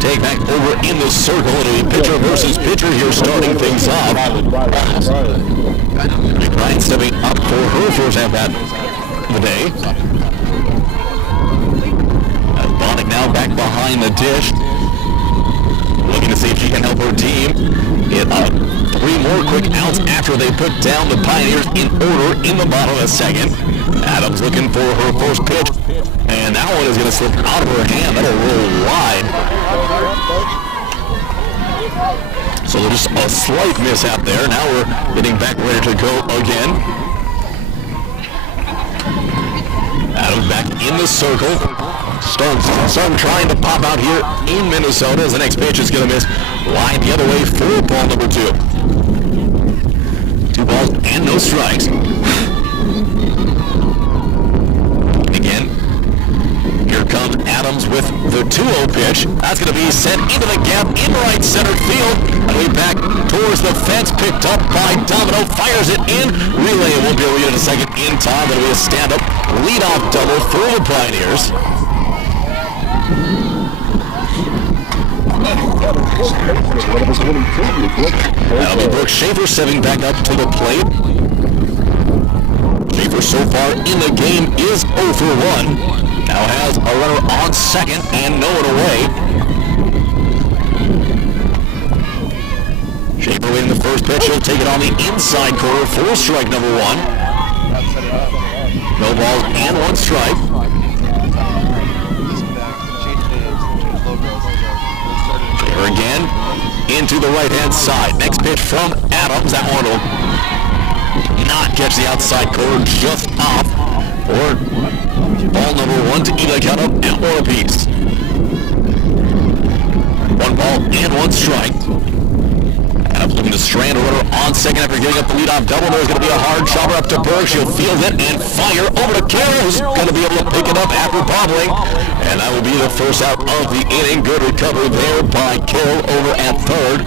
take back over in the circle. It'll be pitcher versus pitcher here starting things off. McBride stepping up for her first at-bat of the day. As Bonnick now back behind the dish, looking to see if she can help her team. It 3 more quick outs after they put down the Pioneers in order in the bottom of the second. Adams looking for her first pitch, and that one is going to slip out of her hand. That'll roll wide. So there's a slight mishap there. Now we're getting back ready to go again. Adams back in the circle. Starting trying to pop out here in Minnesota as the next pitch is going to miss wide the other way for ball number 2. 2 balls and no strikes. Again, here comes Adams with the 2-0 pitch. That's going to be sent into the gap in right center field. And we back towards the fence, picked up by Domino, fires it in. Relay won't be able to get it a second in time. That'll be a stand-up leadoff double for the Pioneers. That'll be Brooke Schaefer setting back up to the plate. Schaefer so far in the game is 0 for 1. Now has a runner on second and no one away. Schaefer waiting the first pitch. He'll take it on the inside corner for strike number 1. No balls and 1 strike. Schaefer again into the right-hand side. Next pitch from Adams. That one will not catch the outside corner, just off for ball number 1 to Eli count up at 1 apiece. 1 ball and 1 strike. Adams looking to strand a runner on second after getting up the leadoff double. There's going to be a hard chopper up to Berg. She'll field it and fire over to Carroll, who's going to be able to pick it up after bobbling. And that will be the first out of the inning. Good recovery there by Carroll over at third.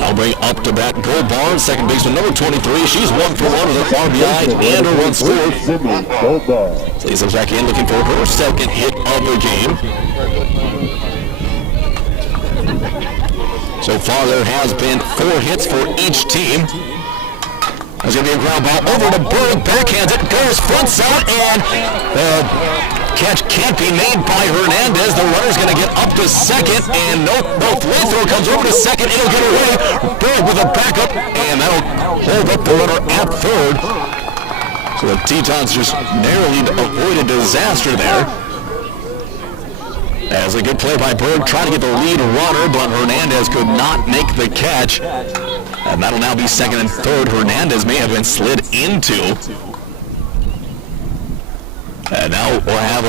I'll bring up to bat Gold Barnes, second baseman number 23. She's 1 for 1 with an RBI and a run scored. So he's back in looking for her second hit of the game. So far there has been 4 hits for each team. There's going to be a ground ball over to Berg, backhands it, goes front side, and the catch can't be made by Hernandez. The runner's going to get up to second, and no throw comes over to second. It'll get away. Berg with a backup, and that'll hold up the runner at third. So the Tetons just narrowly avoided disaster there. As a good play by Berg, trying to get the lead runner, but Hernandez could not make the catch. And that'll now be second and third. Hernandez may have been slid into. And now we'll have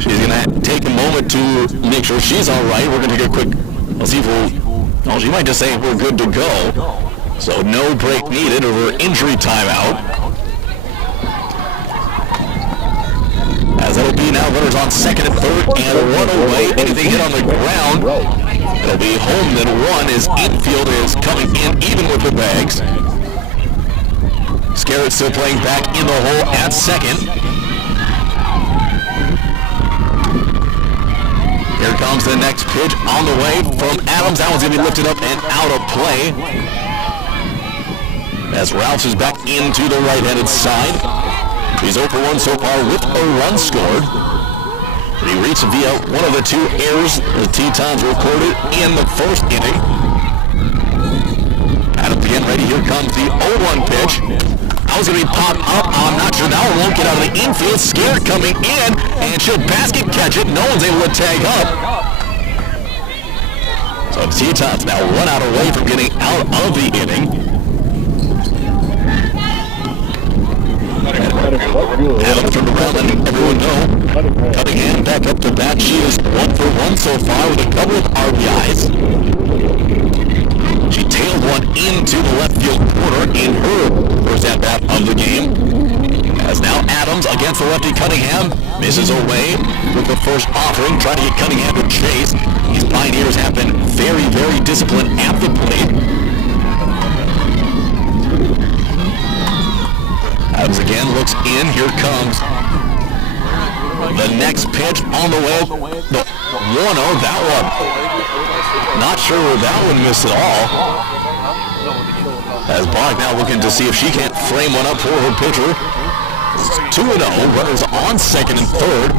she's going to take a moment to make sure she's all right. We're going to take a quick, let's see if she might just say we're good to go. So no break needed over injury timeout. As that'll be now runners on second and third and a run away. Anything hit on the ground, it'll be home. Then 1 is infield is coming in even with the bags. Scarrett still playing back in the hole at second. Here comes the next pitch on the way from Adams. That one's going to be lifted up and out of play. As Ralphs is back into the right-handed side. He's 0 for 1 so far with a run scored. He reached via one of the 2 errors the Tetons recorded in the first inning. Adams again ready. Here comes the 0-1 pitch. That was going to be popped up. I'm not sure. That one won't get out of the infield. Scared coming in, and she'll basket catch it. No one's able to tag up. So the Tetons now 1 out away from getting out of the inning. Adams turned around letting everyone know. Cunningham back up to bat. She is 1 for 1 so far with a couple of RBIs. She tailed one into the left field corner in her first at-bat of the game. As now Adams against the lefty Cunningham misses away with the first offering, trying to get Cunningham to chase. These Pioneers have been very, very disciplined at the plate. Adams again looks in. Here comes the next pitch on the way. The 1-0, that one. Not sure where that one missed at all. As Bonk now looking to see if she can't frame one up for her pitcher. 2-0, runners on second and third.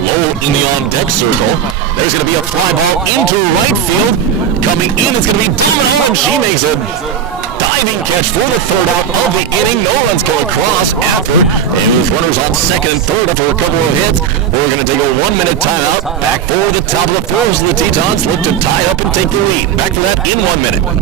Lowell in the on-deck circle. There's going to be a fly ball into right field. coming in. It's going to be Domino, and she makes a diving catch for the third out of the inning. No runs come across after, and with runners on second and third after a couple of hits, we're going to take a 1-minute timeout. Back for the top of the fourth. The Tetons look to tie up and take the lead. Back for that in 1 minute. Are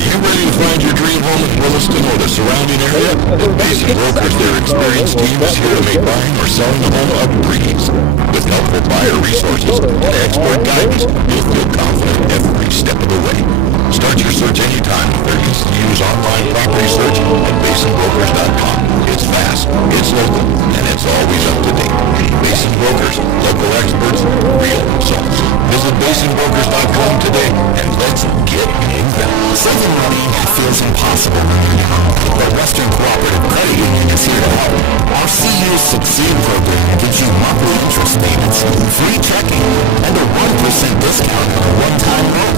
you ready to find your dream home in Williston or the surrounding area? At Basin Brokers, their experienced team is here to make buying or selling a home a breeze. With helpful buyer resources and expert guidance, you'll feel confident every step of the way. Start your search anytime with their easy-to-use online property search at basinbrokers.com. It's fast, it's local, and it's always up to date. Basin Brokers, local experts, real results. Visit basinbrokers.com today, and let's get moving. Saving money feels impossible when you're young, but Western Cooperative Credit Union is here to help. Our CU Succeed program gives you monthly interest payments, free checking, and a 1% discount on a one-time loan.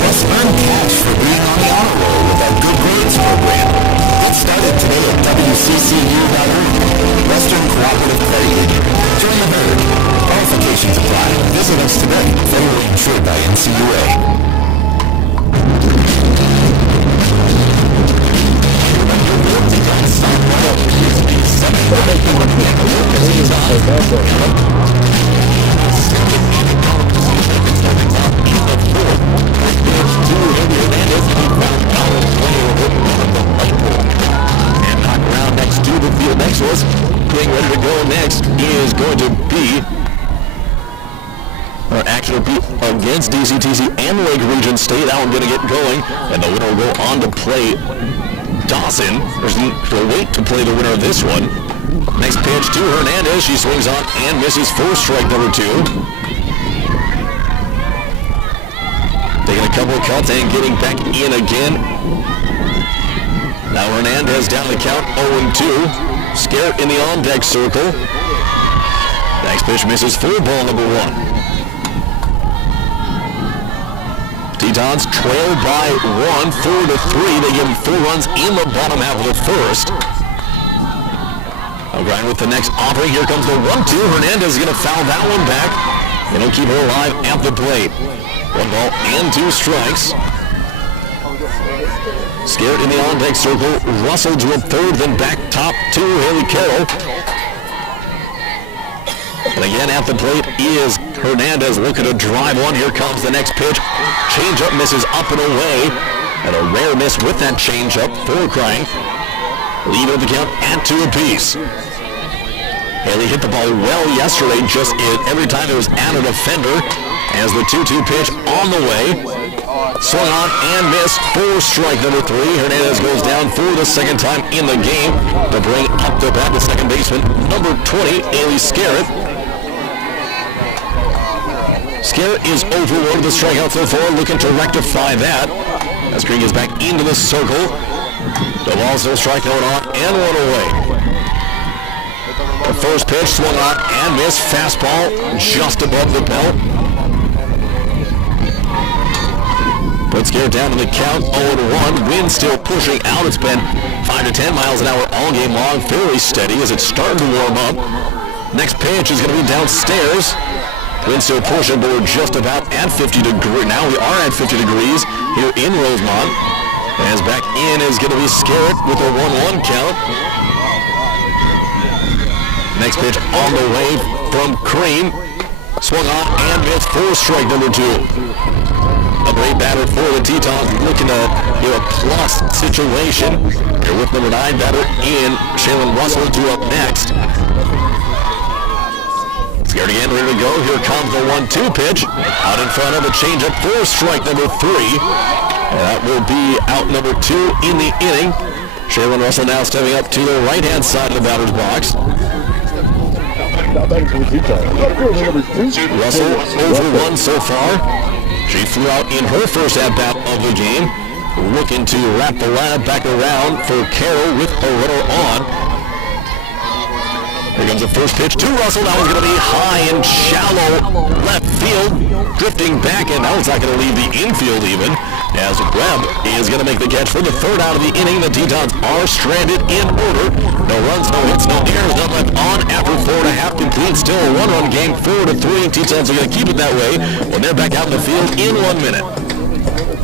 Plus, earn cash for being on the honor roll with our Good Grades program. Get started today at WCCU.org. Western Cooperative Credit Union. Join the herd. Qualifications apply. Visit us today. Federally insured by NCUA. And knock around next to the field next to us. Getting ready to go next is going to be, or actually be against DCTC and Lake Region State. That one going to get going, and the winner will go on to play Dawson. She'll wait to play the winner of this one. Next pitch to Hernandez. She swings on and misses for strike number 2. Taking a couple of cuts and getting back in again. Now Hernandez down the count 0-2. Scarrett in the on-deck circle. Next pitch misses for ball number 1. Tetons trail by 1, 4-3. They give 4 runs in the bottom half of the first. O'Brien with the next offering. Here comes the 1-2. Hernandez is going to foul that one back. And he'll keep her alive at the plate. 1 ball and 2 strikes. Scared in the on-deck circle. Russell to a third, then back top to Haley Carroll. And again at the plate is Hernandez looking to drive one. Here comes the next pitch. Change-up misses up and away. And a rare miss with that change-up for Crying. Lead of the count at 2 apiece. Haley hit the ball well yesterday, just every time it was at a defender. As the 2-2 pitch on the way. Swung on and missed for strike number 3. Hernandez goes down for the second time in the game to bring up the bat the second baseman, number 20, Ailey Scarrett. Scarrett is over 1 of the strikeouts so far, looking to rectify that. As Green gets back into the circle. The ball's no strike out on and 1 away. The first pitch swung on and missed. Fastball just above the belt. Puts Scarrett down to the count 0-1. Wind still pushing out. It's been 5 to 10 miles an hour all game long. Fairly steady as it's starting to warm up. Next pitch is going to be downstairs. Wind still pushing, but we're just about at 50 degrees. Now we are at 50 degrees here in Rosemont. As back in is going to be Scarrett with a 1-1 count. Next pitch on the way from Cream. Swung on and missed for strike number 2. A great batter for the Tetons, looking to get a plus situation. Here with number 9 batter in Shaylin Russell to up next. Scared again, ready to go. Here comes the 1-2 pitch. Out in front of a changeup for strike number 3. And that will be out number 2 in the inning. Shaylin Russell now stepping up to the right-hand side of the batter's box. Russell over 1 so far. She flew out in her first at-bat of the game. Looking to wrap the lineup back around for Carroll with a runner on. Here comes the first pitch to Russell. That one's going to be high and shallow left field. Drifting back, and that one's not going to leave the infield even. As Webb is going to make the catch for the third out of the inning. The Tetons are stranded in order. No runs, no hits, no errors, none left on after 4.5 complete. Still a one-run game, 4-3. Tetons are going to keep it that way when they're back out in the field in 1 minute.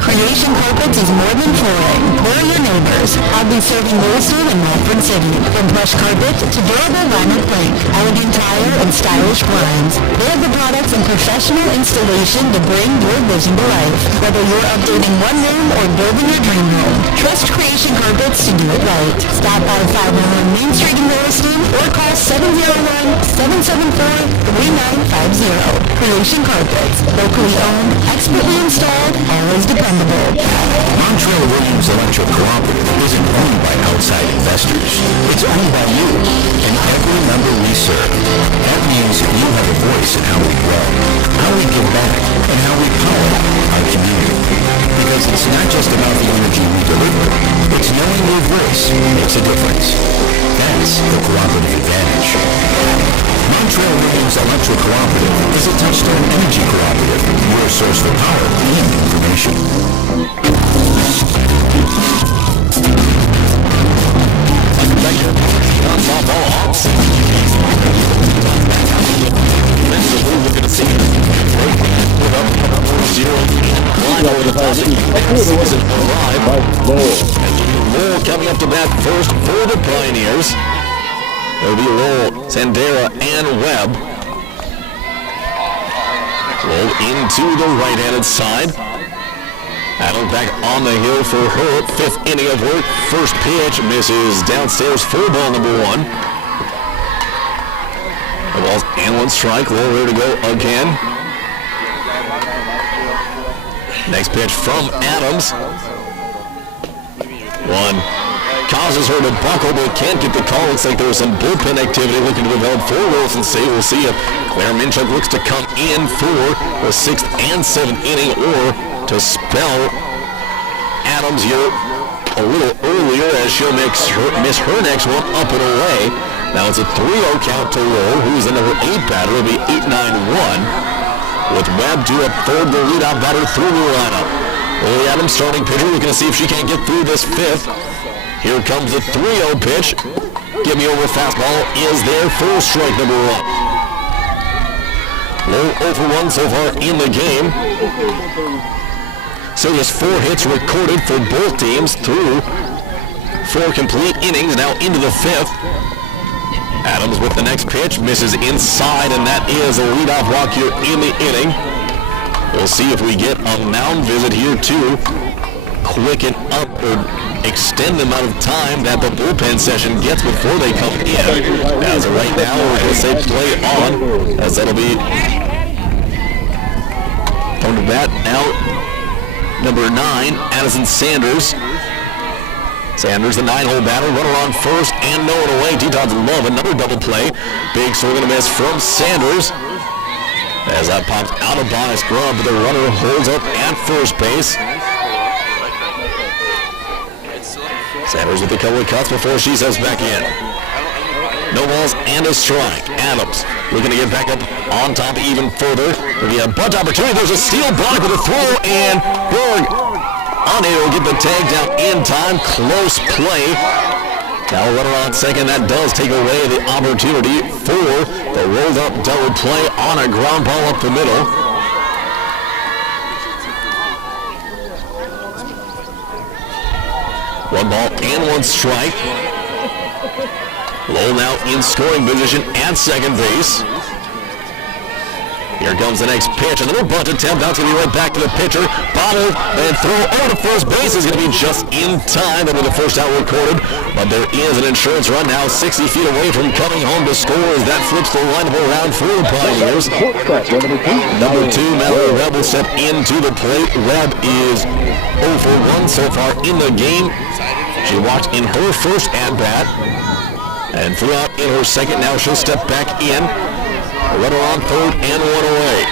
Creation Carpets is more than flooring. We're your neighbors. Proudly serving Williston and Milford City. From plush carpet to durable vinyl plank, elegant tire, and stylish blinds. They have the products and professional installation to bring your vision to life. Whether you're updating one room or building your dream home, trust Creation Carpets to do it right. Stop by 501 Main Street in Williston or call 701-774-3950. Creation Carpets. Locally owned, expertly installed, always dependable. Montreal Williams Electric Cooperative isn't owned by outside investors. It's owned by you and every member we serve. That means you have a voice in how we grow, how we give back, and how we power our community. Because it's not just about the energy we deliver, it's knowing your voice makes a difference. That's the cooperative advantage. Montreal Williams Electric Cooperative is a touchstone energy cooperative, your source for power and information. Lowell coming up to bat first for the Pioneers. It'll be Lowell, Sandera, and Webb. Lowell into the right-handed side. Adams back on the hill for her fifth inning of work. First pitch misses downstairs for ball number 1. The ball's and 1 strike. Lowell ready to go again. Next pitch from Adams. 1. Causes her to buckle, but can't get the call. Looks like there was some bullpen activity looking to develop for Wilson State. We'll see if Claire Minchuk looks to come in for the 6th and 7th inning or to spell Adams here a little earlier as she'll miss her next one up and away. Now it's a 3-0 count to Lowell, who's the number 8 batter. It'll be 8-9-1 with Webb to up third, the leadoff batter through the lineup. Lily Adams starting pitcher. We're going to see if she can't get through this 5th. Here comes the 3-0 pitch. Give me over fastball is there for strike number 1. Lowell 0 for 1 so far in the game. So there's 4 hits recorded for both teams through 4 complete innings, now into the 5th. Adams with the next pitch, misses inside, and that is a leadoff walk here in the inning. We'll see if we get a mound visit here too. Quicken up or extend the amount of time that the bullpen session gets before they come in. As of right now, we're going to say play on, as that'll be come to bat now. Number 9, Addison Sanders. Sanders, the 9-hole batter, runner on first and no one away. Tetons love another double play. Big swing and a miss from Sanders. As that pops out of Bonus Grub, but the runner holds up at first base. Sanders with a couple of cuts before she steps back in. No balls and a strike. Adams looking to get back up on top even further. There'll be a bunt opportunity. There's a steal block with a throw, and Berg unable to get the tag down in time. Close play. Now a runner on second. That does take away the opportunity for the rolled up double play on a ground ball up the middle. One ball and 1 strike. Lowell now in scoring position at second base. Here comes the next pitch. Another bunt attempt. Now it's going to be right back to the pitcher. Bottle and throw over to first base is going to be just in time. That'll be the first out recorded. But there is an insurance run now 60 feet away from coming home to score as that flips the lineup around for the Pioneers. Number 2, Mallory Webb will step into the plate. Webb is 0 for 1 so far in the game. She walked in her first at-bat and threw out in her second. Now she'll step back in. A runner on third and 1 away.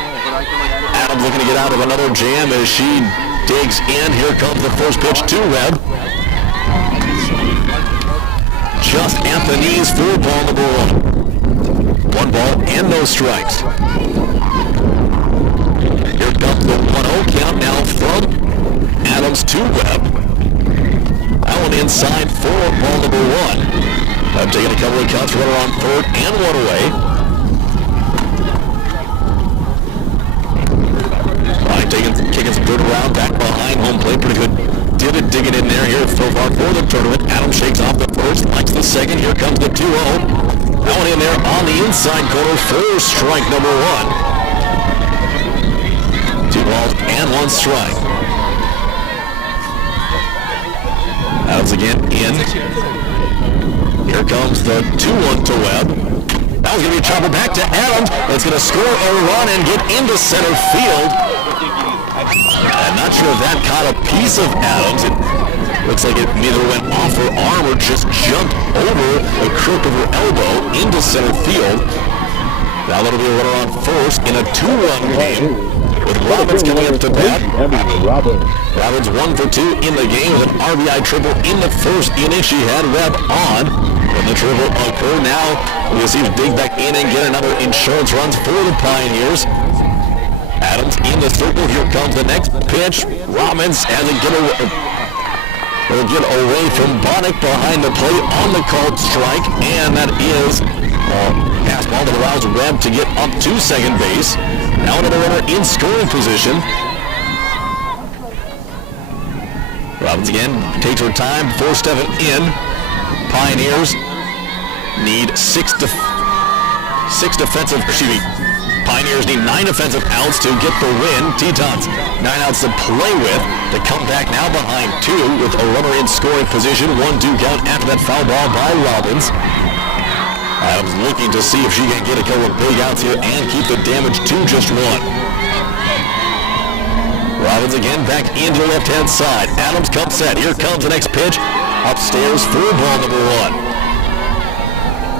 Adams looking to get out of another jam as she digs in. Here comes the first pitch to Webb. Just at the knees for ball number 1. 1 ball and no strikes. Here comes the 1-0 count now from Adams to Webb. That one inside for ball number 1. I'm taking a couple of cuts, runner on third and one away. Kicking some dirt around, back behind home plate, pretty good. Digging in there here so far for the tournament. Adams shakes off the first, likes the second. Here comes the 2-0. That one in there on the inside corner for strike number 1. 2 balls and 1 strike. Adams again in. Here comes the 2-1 to Webb. That was going to be a chopper back to Adams. It's going to score a run and get into center field. I'm not sure if that caught a piece of Adams. It looks like it neither went off her arm or just jumped over the crook of her elbow into center field. Now that'll be a runner on first in a 2-run game with Robbins coming up to bat. Robbins 1 for 2 in the game with an RBI triple in the first inning. She had Webb on. When the triple occurred, now we'll see if dig back in and get another insurance runs for the Pioneers. Adams in the circle. Here comes the next pitch. Robbins has it get away from Bonnick behind the plate on the called strike, and that is pass ball that allows Webb to get up to second base. Now another runner in scoring position. Robbins again takes her time before stepping in. Pioneers need 6 defensive, Pioneers need 9 defensive outs to get the win. Tetons 9 outs to play with. To come back now behind 2 with a runner in scoring position. 1-2 count after that foul ball by Robbins. Adams looking to see if she can get a couple of big outs here and keep the damage to just 1. Robbins again back into the left-hand side. Adams comes set. Here comes the next pitch. Upstairs for ball number 1.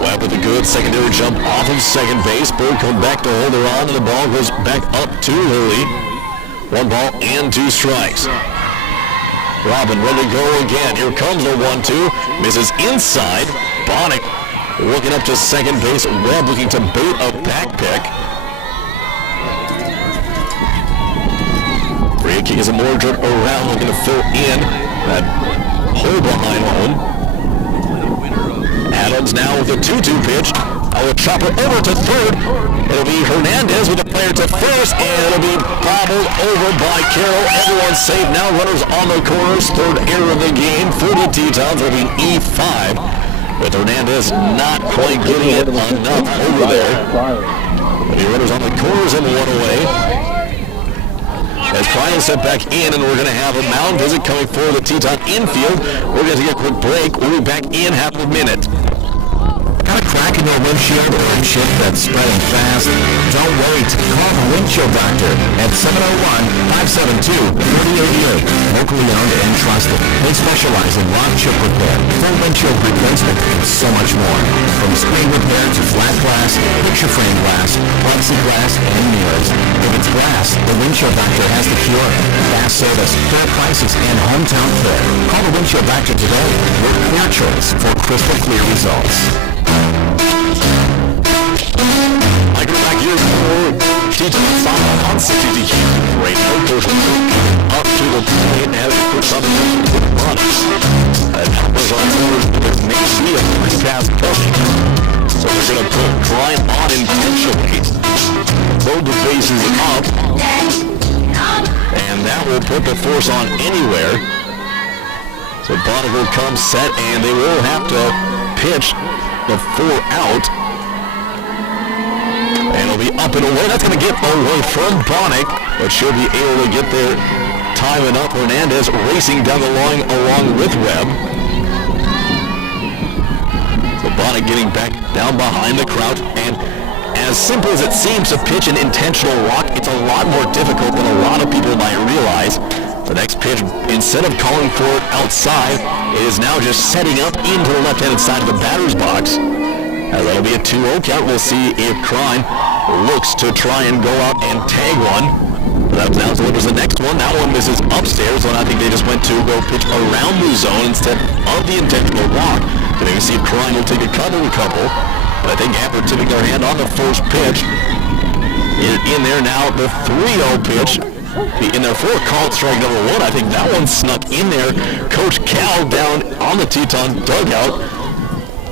Webb with a good secondary jump off of second base. Bird comes back to hold her on, and the ball goes back up to Lilly. 1 ball and 2 strikes. Robin ready to go again. Here comes the 1-2. Misses inside. Bonnick looking up to second base. Webb looking to bait a back pick. Free kick is a more dirt around, looking to fill in that hole behind home. Adams now with a 2-2 pitch. A chopper over to third. It'll be Hernandez with a player to first, and it'll be bobbled over by Carroll. Everyone's safe. Now runners on the corners. Third error of the game for the Tetons. It'll be E5. With Hernandez not quite getting it enough over there. There'll be runners on the corners and 1 away. As Klein will step back in, and we're going to have a mound visit coming for the Teton infield. We're going to take a quick break. We'll be back in half a minute. Got a crack in your windshield or a chip that's spreading fast? Don't wait. Call the Windshield Doctor at 701-572-3088. Locally owned and trusted. They specialize in lock chip repair, full windshield replacement, and so much more. From screen repair to flat glass, picture frame glass, plexiglass, and mirrors. If it's glass, the Windshield Doctor has the cure. Fast service, fair prices, and hometown care. Call the Windshield Doctor today. Your clear choice for crystal clear results. I go back here for Teton on 60 great no person up to the plate and has to put something with Bonnick. That was on forward. There may be a free pass coming. So they're going to put Klein on intentionally. Load the bases up. And that will put the force on anywhere. So Bonnick will come set, and they will have to pitch the 4 out. And it'll be up and away. That's going to get away from Bonnick, but she'll be able to get there time enough. Hernandez racing down the line along with Webb. So Bonnick getting back down behind the crouch, and as simple as it seems to pitch an intentional walk, it's a lot more difficult than a lot of people might realize. The next pitch, instead of calling for it outside, it is now just setting up into the left-handed side of the batter's box. That'll be a 2-0 count. We'll see if Klein looks to try and go out and tag one. That now delivers the next one. That one misses upstairs, and I think they just went to go pitch around the zone instead of the intentional walk. So maybe see if Klein will take a cut of a couple. But I think after tipping their hand on the first pitch, in there now the 3-0 pitch be in there for called strike number 1. I think that one snuck in there. Coach Cal down on the Teton dugout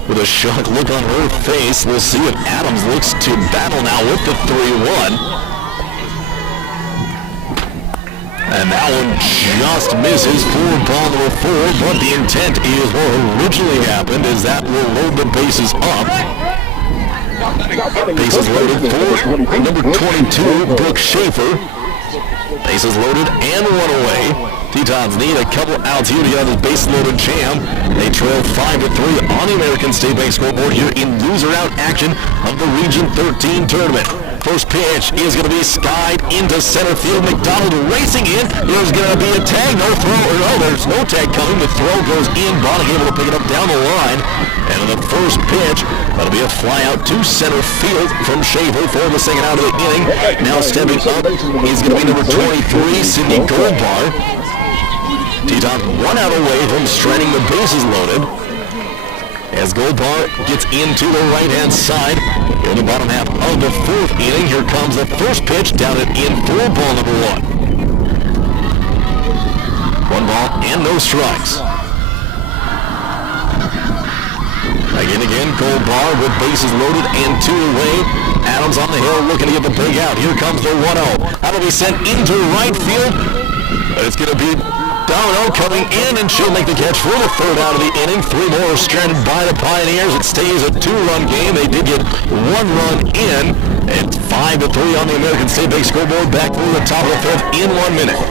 with a shocked look on her face. We'll see if Adams looks to battle now with the 3-1. And that one just misses for ball number 4, but the intent is what originally happened is that will load the bases up. Bases loaded for number 22, Brooke Schaefer. Bases loaded and one away. Tetons need a couple outs here to get on this base-loaded jam. They trail 5-3 on the American State Bank scoreboard here in loser-out action of the Region 13 tournament. First pitch is going to be skied into center field. McDonald racing in. There's going to be a tag. No throw. No, there's no tag coming. The throw goes in. Bonnie able to pick it up down the line. And in the first pitch, that'll be a fly out to center field from Schaefer for the second out of the inning. Now stepping up is going to be number 23, Sydney Goldbar. Teton 1 out away from stranding the bases loaded. As Goldbar gets into the right-hand side in the bottom half of the 4th inning. Here comes the first pitch down it in for ball number 1. 1 ball and no strikes. Again, Goldbar with bases loaded and 2 away. Adams on the hill looking to get the big out. Here comes the 1-0. That'll be sent into right field. But it's going to be Domino coming in, and she'll make the catch for the 3rd out of the inning. 3 more stranded by the Pioneers. It stays a 2-run game. They did get 1 run in. It's 5-3 on the American State Bank scoreboard. Back through the top of the 5th in 1 minute.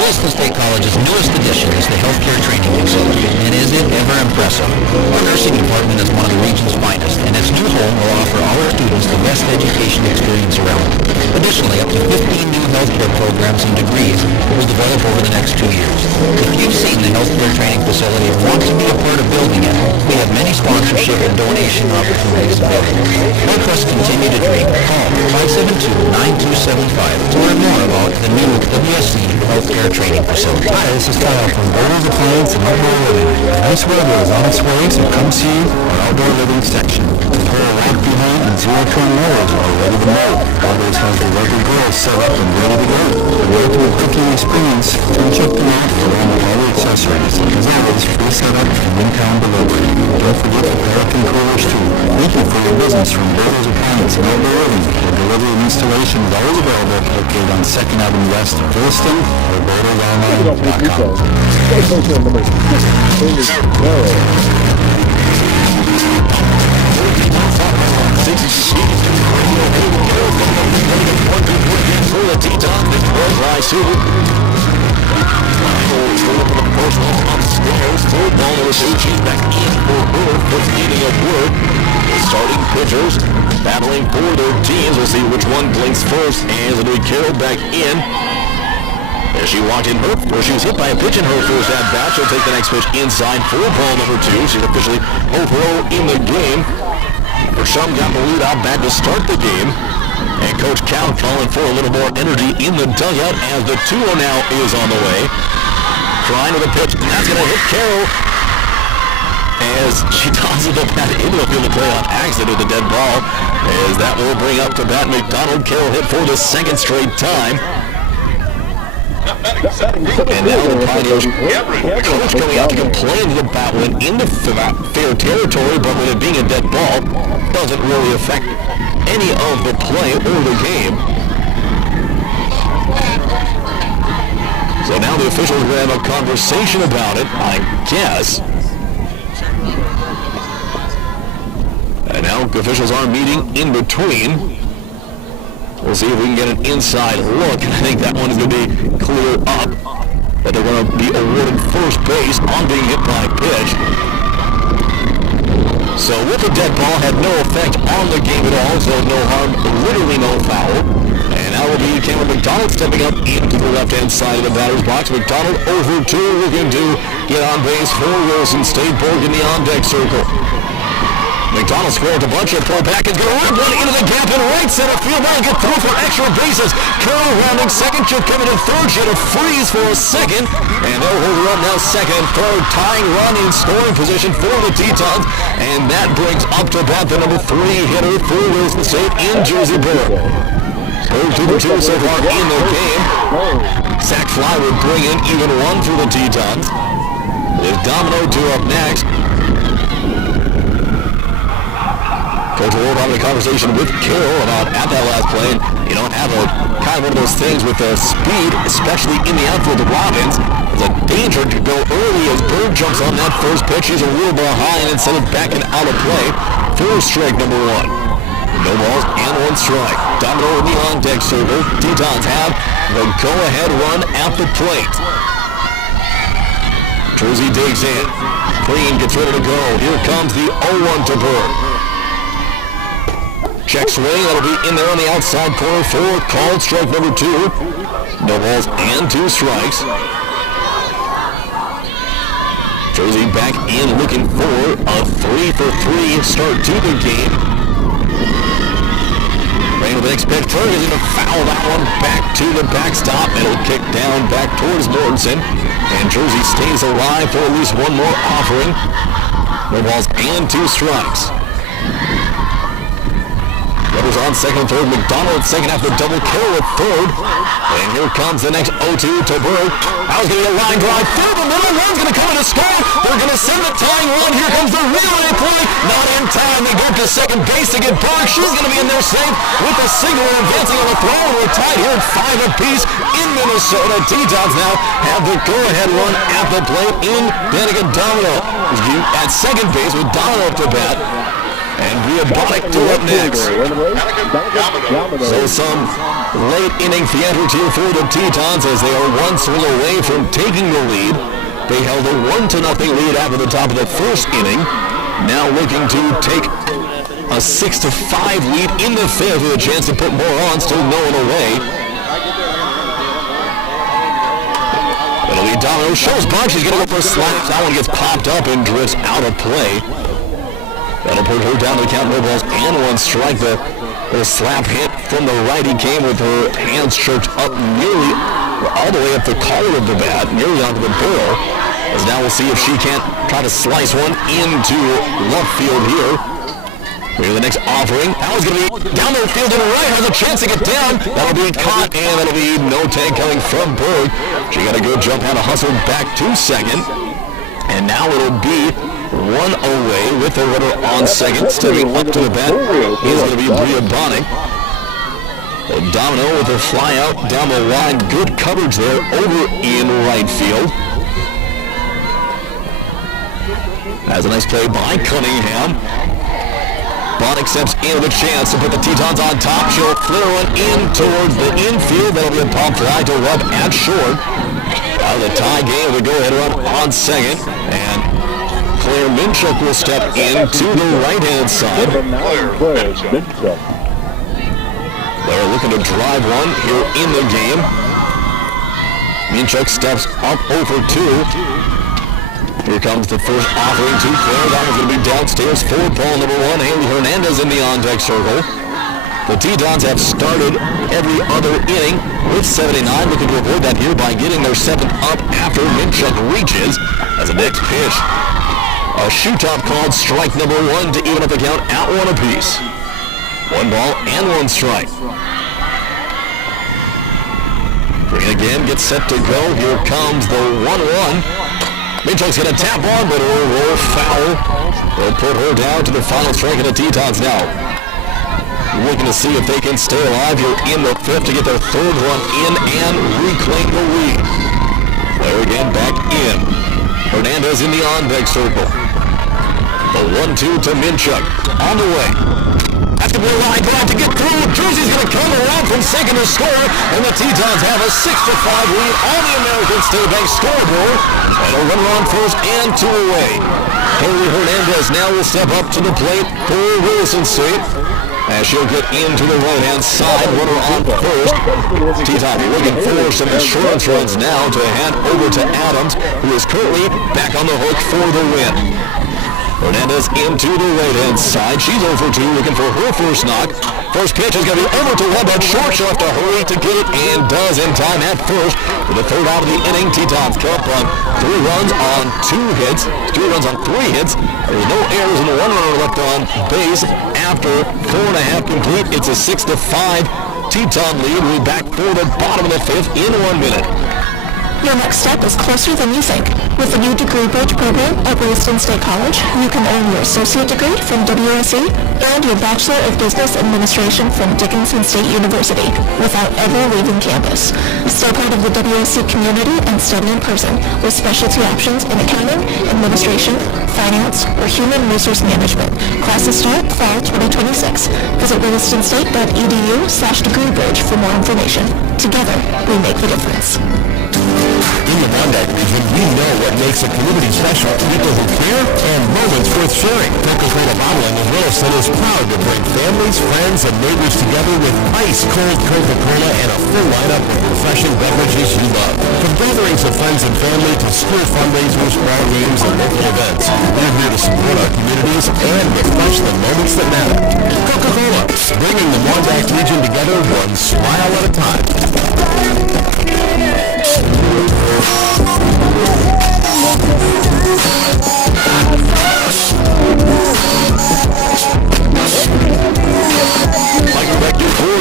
Williston State College's newest addition is the healthcare training facility, and is it ever impressive? Our nursing department is one of the region's finest, and its new home will offer all our students the best education experience around. Additionally, up to 15 new healthcare programs and degrees will develop over the next 2 years. If you've seen the healthcare training facility and want to be a part of building it, we have many sponsorship and donation opportunities available. Help us continue to dream. Call 572-9275 to learn more about the new WSC Healthcare Training Facility. Hi, this is Kyle from Burner's Appliance and Outdoor Living. Nice weather is on its way, so come see our outdoor living section. Prepare a walk behind and zero-turn mowers are ready to mow. Outdoors has the local grills set up and ready to go. The ultimate cooking experience, come check them out along with all the accessories. As always, free setup and in-town delivery. Don't forget the Pelican coolers too. Thank you for your business from Burner's Appliance and Outdoor Living. The delivery and installation is always available located on 2nd Avenue West in Williston or BurnersOnline.com. For the Teton, the rise to first one upstairs for ball number 2. She's back in for her 5th inning of work. Starting pitchers battling for their teams. We'll see which one blinks first as it'll be Carroll back in. As she walked in her, or she was hit by a pitch in her first at-bat. She'll take the next pitch inside for ball number 2. She's officially 0-0 in the game. Bersham got the lead out back to start the game. And Coach Cal calling for a little more energy in the dugout as the 2-0 now is on the way. Trying with a pitch, and that's going to hit Carroll as she tosses the bat into the field of play on accident with the dead ball. As that will bring up to bat McDonald. Carroll hit for the 2nd straight time. And now the Pioneers coach going out to complain that the bat went into fair territory, but with it being a dead ball, doesn't really affect any of the play or the game. So now the officials are going to have a conversation about it, I guess. And now officials are meeting in between. We'll see if we can get an inside look. I think that one is going to be cleared up. But they're going to be awarded first base on being hit by a pitch. So with the dead ball, had no effect on the game at all. So no harm, literally no foul. And now will be Cameron McDonald stepping up into the left-hand side of the batter's box. McDonald over 2, looking to get on base for Wilson State. Borg in the on-deck circle. McDonald squared a bunch of pull back and going to rip one into the gap in right center field. Now get through for extra bases. Carroll rounding second, should come into third. She had a freeze for a second. And they'll hold her up now second and third. Tying run in scoring position for the Tetons. And that brings up to bat the number 3 hitter for Wilson State in Jersey Burr. Berg 2 for 2 so far in the game. Sack fly would bring in even one for the Tetons. There's Domino 2 up next. Coach Ward having a conversation with Carroll about at that last play. You don't have a kind of one of those things with the speed, especially in the outfield of Robbins. It's a danger to go early as Bird jumps on that first pitch. He's a little behind and sent it back and out of play for strike number 1. No balls and 1 strike. Domino in the on-deck circle. Tetons have the go-ahead run at the plate. Jersey digs in. Green gets ready to go. Here comes the 0-1 to Bird. Check swing, that'll be in there on the outside corner for called strike number 2. No balls and 2 strikes. Jersey back in looking for a 3-for-3 start to the game. Rain with the next pitch. Berg is going to foul that one back to the backstop. It'll kick down back towards Mortensen. And Jersey stays alive for at least one more offering. No balls and 2 strikes. Runners on second and third. McDonald at second after double kill at third. And here comes the next 0-2 to Berg. That was going to be a line drive through the middle. One's going to come in to score. They're going to send the tying run. Here comes the relay play. Not in time. They go to second base to get Berg. She's going to be in there safe with a single and advancing on the throw. We're tied here at 5 apiece in Minnesota. Tetons now have the go-ahead run at the plate in Danica Domino at second base with Domino up to bat. And Biabonic to up next. So some late inning theatrics here for the Tetons as they are one swing away from taking the lead. They held a 1-0 lead after the top of the first inning. Now looking to take a 6-5 lead in the fifth with a chance to put more on, still no one away. It'll be Domino. Shows bunt. She's going to go for a slap. That one gets popped up and drifts out of play. That'll put her down to the count, no balls and 1 strike. The slap hit from the righty came with her hands churched up nearly all the way up the collar of the bat, nearly onto the barrel. As now we'll see if she can't try to slice one into left field here. Here's the next offering. That was going to be down the field and right. Has a chance to get down. That'll be caught, and that'll be no tag coming from Berg. She got a good jump, had to hustle back to second. And now it'll be 1 away with the runner on second. Stepping up to the bat is going to be Biabonic. Domino with a fly out down the line. Good coverage there over in right field. That's a nice play by Cunningham. Bonic steps in with a chance to put the Tetons on top. She'll flare one in towards the infield. That'll be a pop fly to Webb at short. Out of the tie game, we go ahead and run on second. And Claire Minchuk will step in to the right-hand side. Claire looking to drive one here in the game. Minchuk steps up over 2. Here comes the first offering to Claire. That one's going to be downstairs for ball number 1. Haley Hernandez in the on-deck circle. The Tetons have started every other inning with 79, looking to avoid that here by getting their 7th up after Minchuk reaches. As the next pitch, a shoot-up called strike number 1 to even up the count at 1 apiece. 1 ball and 1 strike. Green again gets set to go. Here comes the 1-1. Minchuk's going to tap on, but it'll roll foul. They'll put her down to the final strike of the Tetons now. Looking to see if they can stay alive here in the 5th to get their 3rd run in and reclaim the lead. There again, back in. Hernandez in the on-deck circle. The 1-2 to Minchuk. On the way. That's going to be a line drive to get through. Jersey's going to come around from second to score. And the Tetons have a 6-5 lead on the American State Bank scoreboard. And a runner on first and 2 away. Haley Hernandez now will step up to the plate for Williston State. As she'll get into the right-hand side, runner on first. Tetons looking for some insurance runs now to hand over to Adams, who is currently back on the hook for the win. Hernandez into the right-hand side. She's over 2, looking for her first knock. First pitch is going to be over to Webb at short. She'll have to hurry to get it, and does in time at first. For the 3rd out of the inning, Tetons come up on 3 runs on 2 hits. 2 runs on 3 hits. There's no errors and 1 runner left on base after 4.5 complete. It's a 6-5 Teton lead. We'll be back for the bottom of the fifth in 1 minute. Your next step is closer than you think. With the new degree bridge program at Williston State College, you can earn your associate degree from WSE and your Bachelor of Business Administration from Dickinson State University without ever leaving campus. Stay part of the WSE community and study in person with specialty options in accounting, administration, finance, or human resource management. Classes start fall 2026. Visit willistonState.edu/degreebridge for more information. Together, we make the difference. In the Monday region, we know what makes a community special. People who care and moments worth sharing. Coca-Cola Bottling of Williston is proud to bring families, friends, and neighbors together with ice-cold Coca-Cola and a full lineup of refreshing beverages you love. From gatherings of friends and family to school fundraisers, ball games, and local events, we're here to support our communities and refresh the moments that matter. Coca-Cola, bringing the Monday region together one smile at a time.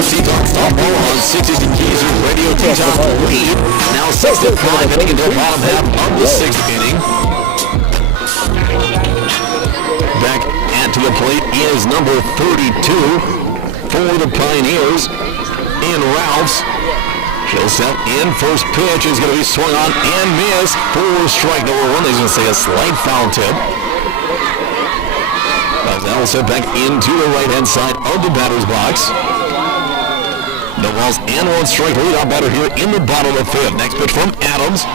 Teton softball on 60 Keys Radio. Teton lead. Now 6-5 heading into the bottom half of the sixth inning. Back to the plate is number 32 for the Pioneers in Ralphs. She'll step in. First pitch is going to be swung on and missed for strike number one. He's going to say a slight foul tip. That will set back into the right-hand side of the batter's box. No balls and one strike. Lead off batter here in the bottom of the fifth. Next pitch from Adams.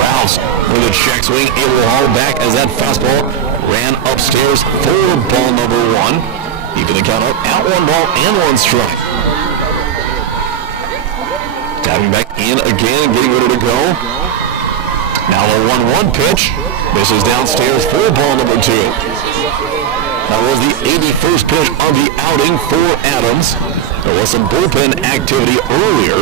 Ralphs with a check swing, able to haul back as that fastball ran upstairs for ball number one. Even the count up at 1 ball and 1 strike. Tapping back in again, getting ready to go. Now the 1-1 pitch. Misses downstairs for ball number two. That was the 81st pitch of the outing for Adams. There was some bullpen activity earlier.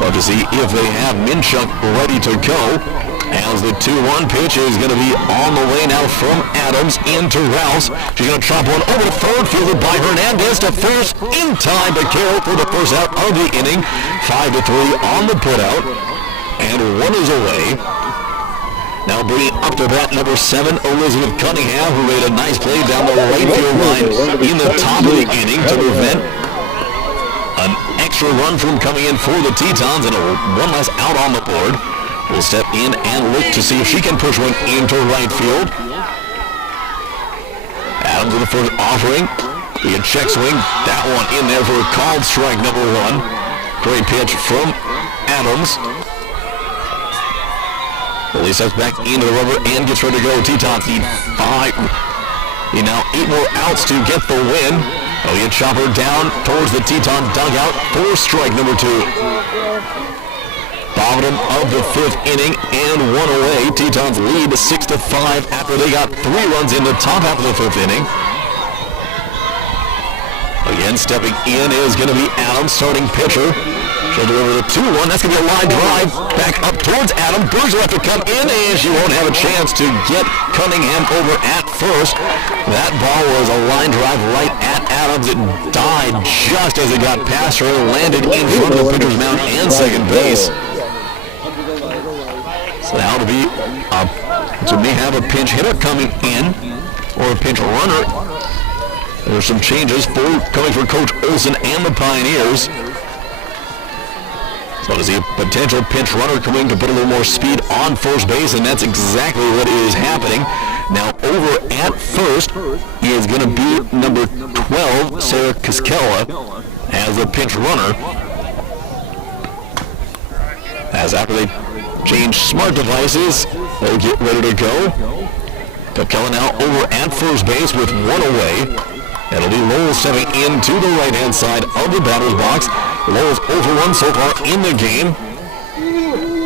But to see if they have Minchuk ready to go. As the 2-1 pitch is going to be on the way now from Adams into Rouse. She's going to chop one over to third, fielded by Hernandez to first, in time to Carroll for the first out of the inning. 5-3 on the putout. And one is away. Now bringing up to bat number 7, Elizabeth Cunningham, who made a nice play down the right field line in the top of the inning to prevent an extra run from coming in for the Tetons, and one less out on the board. Will step in and look to see if she can push one into right field. Adams with the first offering. Be a check swing. That one in there for a called strike number 1. Great pitch from Adams. Well, he steps back into the rubber and gets ready to go. Tetons need 5. He now 8 more outs to get the win. Elliott chopper down towards the Teton dugout for strike number 2. Bottom of the 5th inning and 1 away. Tetons lead 6-5 after they got 3 runs in the top half of the 5th inning. Again, stepping in is going to be Adams, starting pitcher. She'll deliver the 2-1. That's going to be a line drive back up towards Adams. Bruiser will have to come in, and she won't have a chance to get Cunningham over at first. That ball was a line drive right at Adams. It died just as it got past her, landed in front of the pitcher's mound and second base. So now to may have a pinch hitter coming in, or a pinch runner. There's some changes coming for Coach Olson and the Pioneers. So to see a potential pinch runner coming to put a little more speed on first base, and that's exactly what is happening. Now over at first is going to be number 12, Sarah Kiskella, as the pinch runner. As after they change smart devices, they'll get ready to go. Kiskella now over at first base with 1 away. It'll be Lowell stepping into the right-hand side of the batter's box. Lowell's 0-1 so far in the game.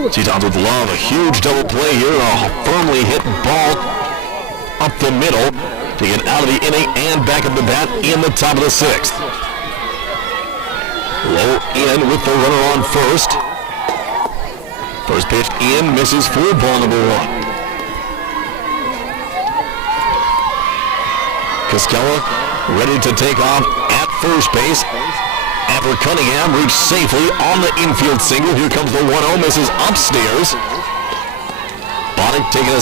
Tetons with love, a huge double play here. A firmly hit ball up the middle to get out of the inning and back up the bat in the top of the 6th. Lowell in with the runner on first. First pitch in, misses for ball number 1. Kiskella ready to take off at first base After Cunningham reached safely on the infield single, here comes the 1-0, misses upstairs. Bonnick taking a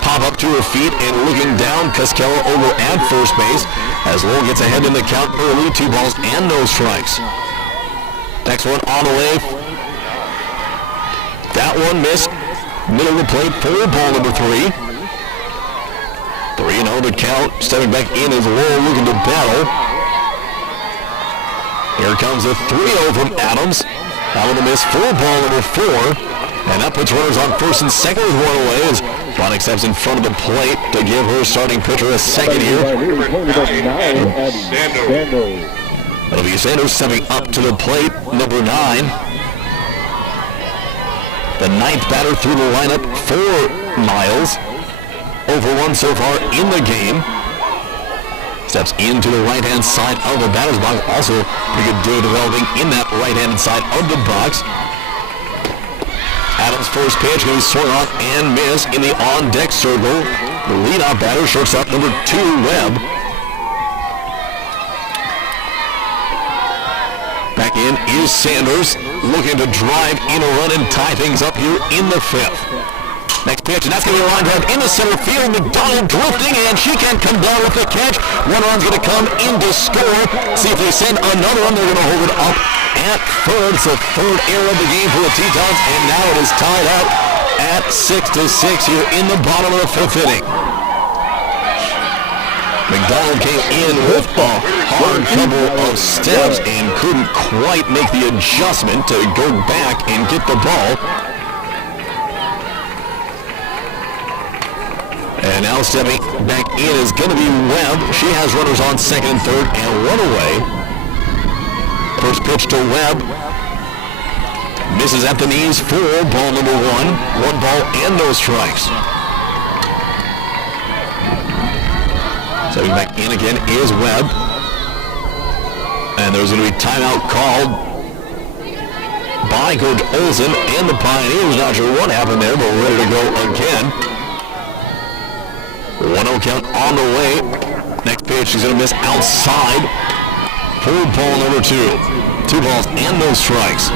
pop up to her feet and looking down. Costello over at first base as Lowell gets ahead in the count early. 2 balls and no strikes. Next one on the way. That one missed. Middle of the plate for ball number 3. 3-0 the count. Stepping back in is Lowell looking to battle. Here comes a 3-0 from Adams. That one a miss for ball number 4. And that puts runners on first and second with 1 away as Bonnick steps in front of the plate to give her starting pitcher a second here. That'll be Sanders stepping up to the plate, number 9. The 9th batter through the lineup for Miles. 0-for-1 so far in the game. Steps into the right-hand side of the batter's box. Also pretty good day developing in that right-hand side of the box. Adams' first pitch going to be swung on and miss in the on-deck circle. The leadoff batter, shortstop number 2, Webb. Back in is Sanders, looking to drive in a run and tie things up here in the 5th. Next pitch, and that's going to be a line drive into center field. McDonald drifting, and she can't come down with the catch. One run's going to come in to score. See if they send another one. They're going to hold it up at third. It's the 3rd error of the game for the Tetons, and now it is tied up at 6-6 here in the bottom of the 5th inning. McDonald came in with a hard couple of steps and couldn't quite make the adjustment to go back and get the ball. And now stepping back in is going to be Webb. She has runners on second and third and 1 away. First pitch to Webb. Misses at the knees for ball number 1. 1 ball and no strikes. Stepping back in again is Webb. And there's going to be timeout called by Coach Olsen and the Pioneers. Not sure what happened there, but ready to go again. 1-0 count on the way. Next pitch is going to miss outside for ball number 2. 2 balls and no strikes.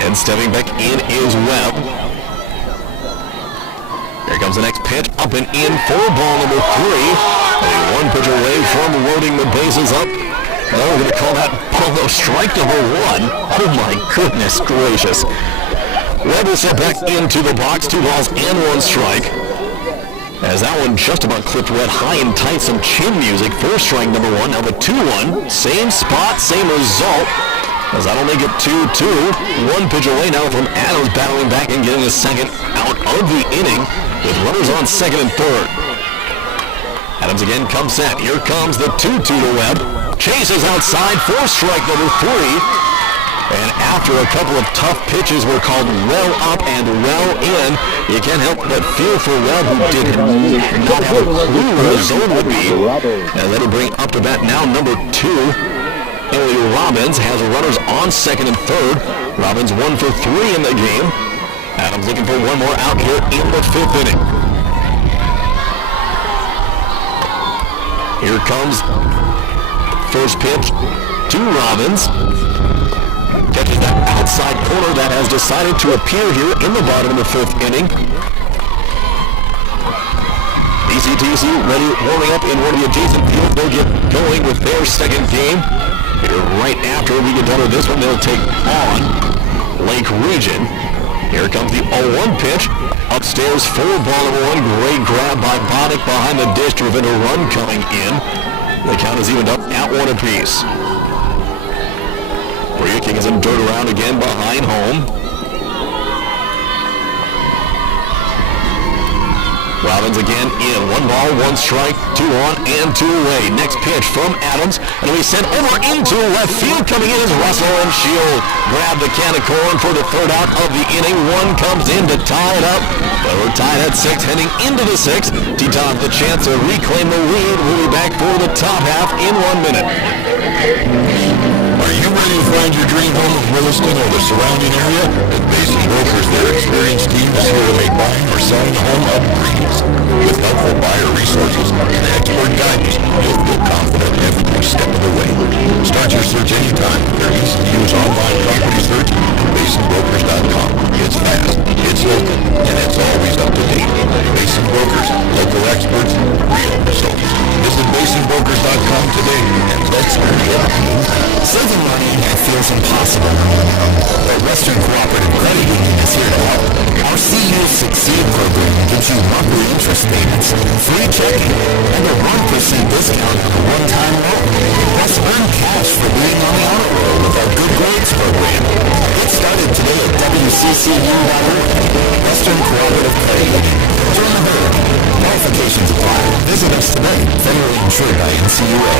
And stepping back in is Webb. Here comes the next pitch, up and in for ball number 3. A 1 pitch away from loading the bases up. Now we're going to call that ball no strike number 1. Oh my goodness gracious. Webb will step back into the box, 2 balls and 1 strike. As that one just about clipped wet high and tight, some chin music for strike number 1. Now the 2-1, same spot, same result. As that'll make it 2-2. 1 pitch away now from Adams, battling back and getting the second out of the inning with runners on second and third. Adams again comes set. Here comes the 2-2 to Webb. Chases outside for strike number 3. And after a couple of tough pitches were called well up and well in, you can't help but feel for Webb, who did not have a clue where the zone would be. And that'll bring up to bat now number 2. Emily Robbins has runners on second and third. Robbins 1 for 3 in the game. Adams looking for 1 more out here in the 5th inning. Here comes first pitch to Robbins. Catches that outside corner that has decided to appear here in the bottom of the 5th inning. DCTC ready, warming up in one of the adjacent fields. They'll get going with their second game. Here right after we get done with this one, they'll take on Lake Region. Here comes the 0-1 pitch. Upstairs for ball number 1. Great grab by Bonnick behind the dish to prevent a run coming in. The count is evened up at 1 apiece. Bria kicking some dirt around again behind home. Robbins again in. 1 ball, 1 strike, 2 on and 2 away. Next pitch from Adams, and we send over into left field. Coming in is Russell, and she'll grab the can of corn for the 3rd out of the inning. 1 comes in to tie it up. But we're tied at 6, heading into the 6th. Tetons the chance to reclaim the lead. We'll be back for the top half in 1 minute. Are you ready to find your dream home in Williston or the surrounding area? At Basin Brokers, their experienced team is here to make buying or selling a home a breeze. With helpful buyer resources and expert guidance, you'll feel confident underway. Start your search anytime with their easy-to-use online property search at basinbrokers.com. It's fast, it's local, and it's always up to date. Basin Brokers, local experts, real results. Visit basinbrokers.com today, and let's get moving. Saving money feels impossible, but Western Cooperative Credit Union is here to help. Our CU Succeed program gives you monthly interest payments, free checking, and a 1% discount on a one-time loan. Plus, earn cash for being on the honor roll with our Good Grades program. Get started today at WCCU.org. Western Cooperative Credit Union. Join the herd. Qualifications apply. Visit us today. Federally insured by NCUA.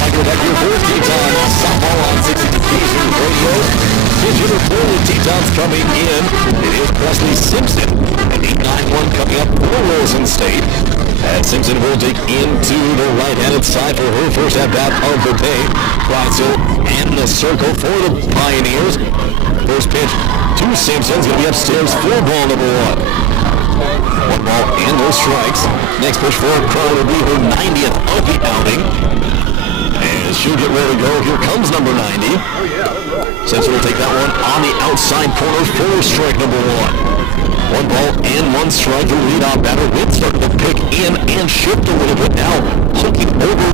Michael Becker, first Tetons softball on 60 News Radio. Digital reported Tetons coming in. It is Presley Simpson. An 8-9-1 coming up for Williston State. And Simpson will dig into the right-handed side for her first at-bat of the day. Kleitzel and the circle for the Pioneers. First pitch to Simpson's going to be upstairs for ball number 1. 1 ball and no strikes. Next pitch for Crow will be her 90th of the outing. And she'll get ready to go. Here comes number 90. Simpson will take that one on the outside corner for strike number 1. 1 ball and 1 strike. The leadoff batter will start to pick in and shift a little bit now. Looking over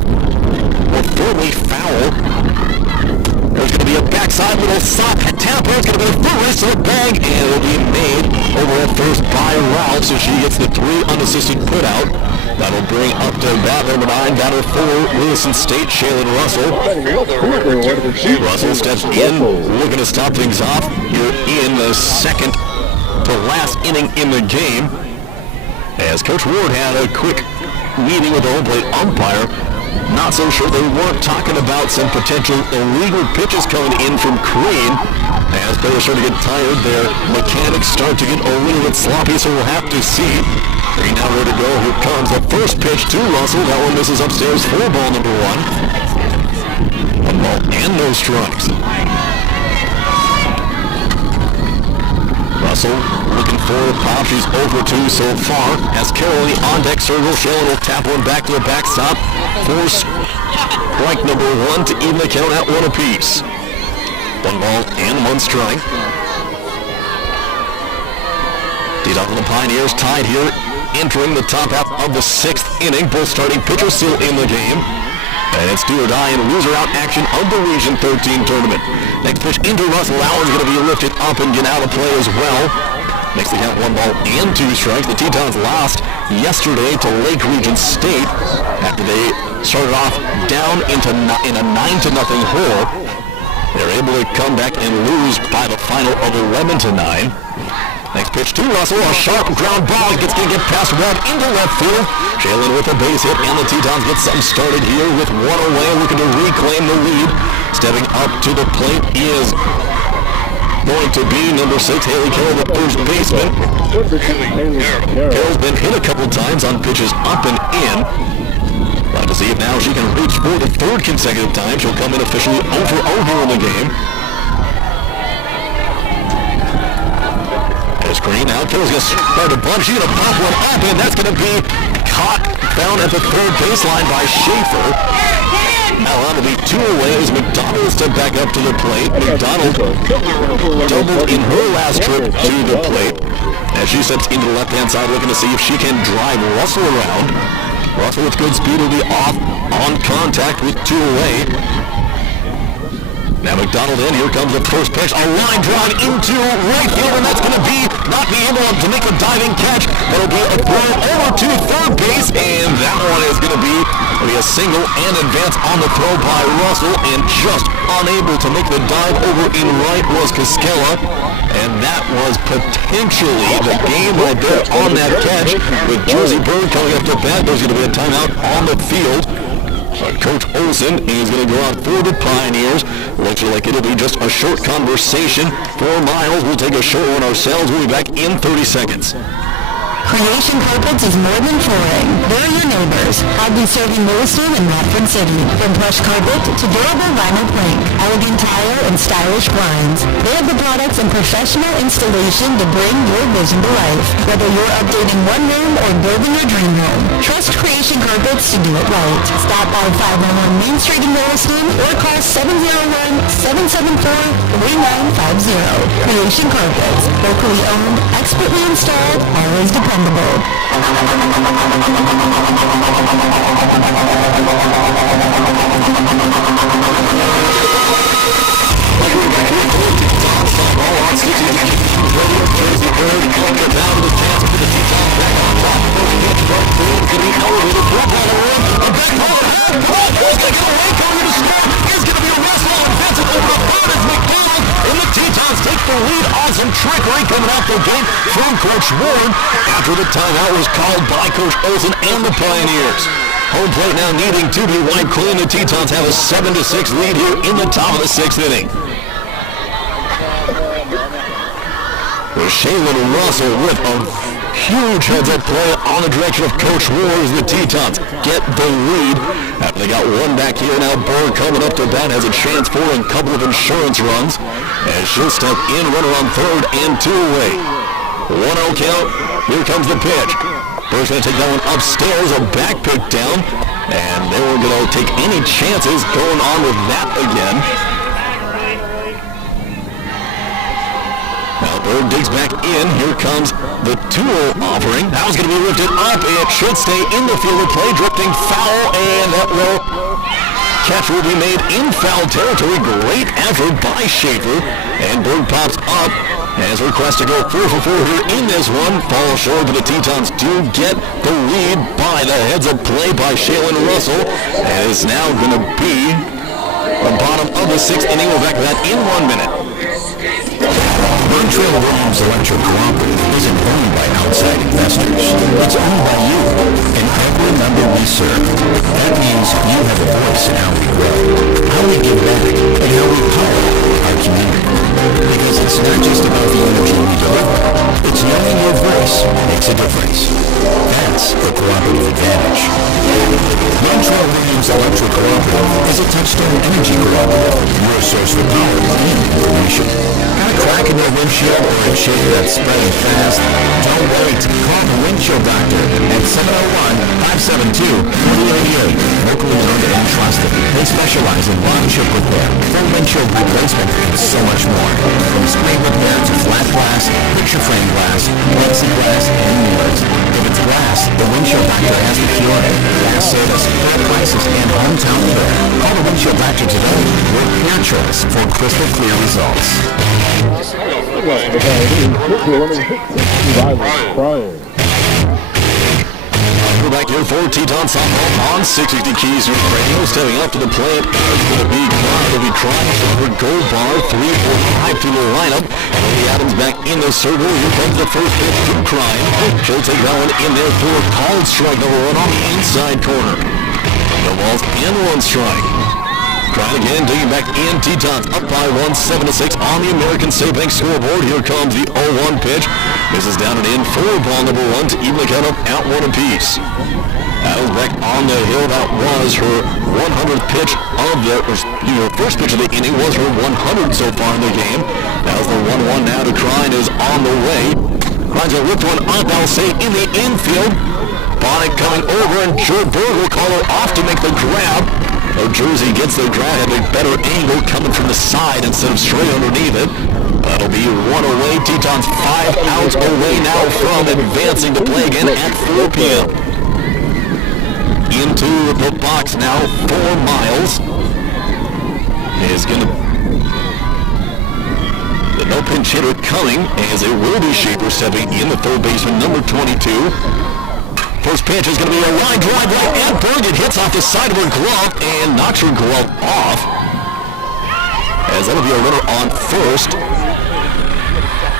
or firmly foul. There's going to be a backside little soft tap. It's going to be a full race to the bag, and it'll be made over at first by Ralph, so she gets the 3 unassisted put out. That'll bring up to bat number 9, batter for Williston State, Shaylin Russell. Russell steps in, looking to stop things off here in the second to last inning in the game. As Coach Ward had a quick meeting with the home plate umpire. Not so sure they weren't talking about some potential illegal pitches coming in from Crean. As players start to get tired, their mechanics start to get a little bit sloppy, so we'll have to see. Crean now ready to go. Here comes the first pitch to Russell. That one misses upstairs for ball number 1. 1 ball and no strikes. Russell looking for the pop. She's over 2 so far. As Carol on deck circle, Shaylin will tap one back to the backstop for strike number 1 to even the count at 1 apiece. 1 ball and 1 strike. D-Dog and the Pioneers tied here, entering the top half of the 6th inning. Both starting pitchers still in the game. And it's do or die and loser out action of the Region 13 tournament. Next pitch into Russell. That one's going to be lifted up and get out of play as well. Makes the count 1 ball and 2 strikes. The Tetons lost yesterday to Lake Region State after they started off down in a 9-0 hole. They're able to come back and lose by the final of 11-9. Next pitch to Russell, a sharp ground ball. It's going to get past Webb into left field. Shaylin with a base hit, and the Tetons get something started here with 1 away, looking to reclaim the lead. Stepping up to the plate is going to be number 6, Haley Carroll, the first baseman. Carroll's been hit a couple times on pitches up and in. Like to see if now she can reach for the 3rd consecutive time. She'll come in officially 0-for-0 in the game. Green now. Carroll's going to start a bunt. She's going to pop one up, and that's going to be caught down at the 3rd baseline by Schaefer. Now on to be 2 away as McDonald stepped back up to the plate. McDonald doubled in her last trip to the plate. As she steps into the left-hand side looking to see if she can drive Russell around. Russell with good speed will be off on contact with 2 away. Now McDonald in, here comes the first pitch, a line drive into right field, and that's going to be not be able to make a diving catch. That'll be a throw over to 3rd base, and that one is going to be a single and advance on the throw by Russell, and just unable to make the dive over in right was Cascella, and that was potentially the game right there on that catch. With Jersey Bird coming up to bat, there's going to be a timeout on the field. Coach Olson is going to go out for the Pioneers. Looks like it'll be just a short conversation for Miles. We'll take a short one ourselves. We'll be back in 30 seconds. Creation Carpets is more than flooring. They're your neighbors, proudly serving Williston and Rockford City. From plush carpet to durable vinyl plank, elegant tile and stylish blinds, they have the products and professional installation to bring your vision to life. Whether you're updating one room or building your dream home, trust Creation Carpets to do it right. Stop by 501 Main Street in Williston or call 701-774-3950. Creation Carpets, locally owned, expertly installed, always dependable. Take the lead on some trickery coming off the gate from Coach Warren after the timeout was called by Coach Olsen and the Pioneers. Home plate now needing to be wiped clean. The Tetons have a 7-6 lead here in the top of the 6th inning. Shaylin Russell with a huge heads-up play on the direction of Coach Warren as the Tetons get the lead. After they got one back here, now Berg coming up to bat has a chance for a couple of insurance runs as she'll step in, runner on third and 2 away. 1-0 count. Here comes the pitch. Berg's going to take that one upstairs, a back pick down, and they weren't going to take any chances going on with that again. Now Berg digs back in. Here comes the 2-0 offering. That was going to be lifted up. It should stay in the field of play. Drifting foul, and that will catch will be made in foul territory. Great effort by Schaefer. And Berg pops up as request to go 4 for 4 here in this one. Falls short, but the Tetons do get the lead by the heads-up play by Shaylin Russell. And it's now going to be the bottom of the 6th inning. We'll back to that in 1 minute. Montreal Williams Electric Cooperative isn't owned by outside investors. It's owned by you and every member we serve. That means you have a voice in how we grow, how we give back, and how we power our community. Because it's not just about the energy we deliver. It's knowing your voice makes a difference. That's the cooperative advantage. Montreal Williams Electric Cooperative is a touchstone energy cooperative. Your source for power and information. Got a crack in your windshield or a shade that's spreading fast? Don't wait. Call the Windshield Doctor at 701-572-4088. Locally owned and trusted. They specialize in lawn chip repair, full windshield replacement, and so much more. From screen repair to flat glass, picture frame glass, plexiglass, and mirrors. If it's glass, the Windshield Doctor has the cure. Glass service, fair prices, and hometown care. Call the Windshield Doctor today. Your peer choice for crystal clear results. We're back here for Teton softball on 660 Keys Radio. Stepping up to the plate is going to be Klein. It'll be trying for Goldbar, 3 for 5 to the lineup. Lily Adams back in the circle. Here comes the first pitch to Klein. She'll take that one in there for a called strike number 1 on the inside corner. No balls and 1 strike. Klein again digging back in. Tetons up by 1, 7-6 on the American State Bank scoreboard. Here comes the 0-1 pitch. Misses down and in for ball number 1 to even the count up at 1 apiece. Adams back on the hill. That was her 100th pitch of the first pitch of the inning. Was her 100 so far in the game. That was the 1-1 now to Klein is on the way. Klein's going to lift one up, I'll say, in the infield. Bonnet coming over, and Joe Berg will call her off to make the grab. Jersey gets the grab at a better angle coming from the side instead of straight underneath it. That'll be 1 away. Tetons 5 outs away now from advancing to play again at 4 p.m. Into the box now, 4 Miles. Is going to... No pinch hitter coming, as it will be Schaefer stepping in, the third baseman, number 22. First pitch is going to be a line drive right at Berg. It hits off the side of her glove and knocks her glove off. As that'll be a runner on first.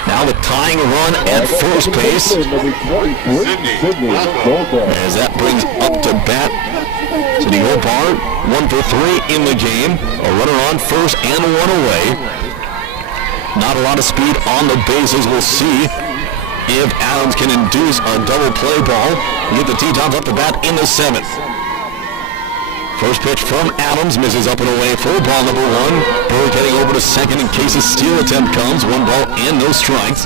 Now the tying run at first base. As that brings up to bat Sydney Hobart, 1 for 3 in the game. A runner on first and 1 away. Not a lot of speed on the bases, we'll see. if Adams can induce a double play ball. Get the Tetons up to bat in the 7th. First pitch from Adams, misses up and away for ball number 1. Burke heading over to second in case a steal attempt comes. 1 ball and no strikes.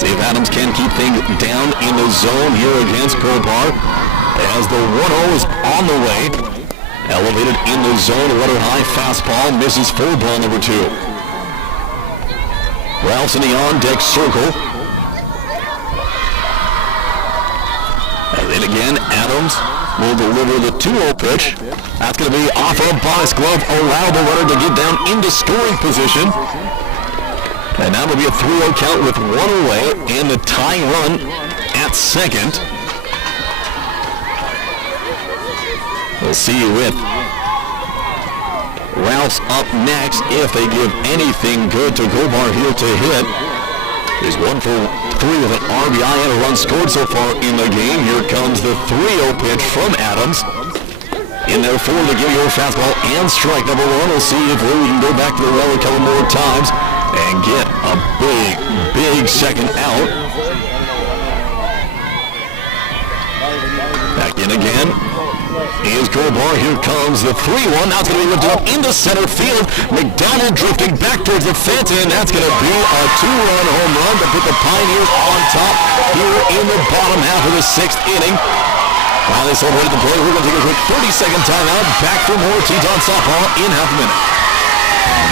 See if Adams can keep things down in the zone here against Kopar. As the 1-0 is on the way. Elevated in the zone, runner high fastball, misses for ball number 2. Ralph's in the on-deck circle. And then again, Adams will deliver the 2-0 pitch. That's going to be off of Bonus glove, allow the runner to get down into scoring position. And now will be a 3-0 count with 1 away and the tying run at second. We'll see you with Ralph's up next if they give anything good to Gobar here to hit. He's 1 for 3 with an RBI and a run scored so far in the game. Here comes the 3-0 pitch from Adams. In there for the give your fastball and strike number 1. We'll see if we can go back to the well a couple more times and get a big second out. Back in again. Here's Gobar. Here comes the 3-1. Now it's going to be lifted up into center field. McDonald drifting back towards the fence, and that's going to be a 2-run home run to put the Pioneers on top here in the bottom half of the 6th inning. While they celebrate the play, we're going to take a quick 30-second timeout. Back for more Teton softball in half a minute.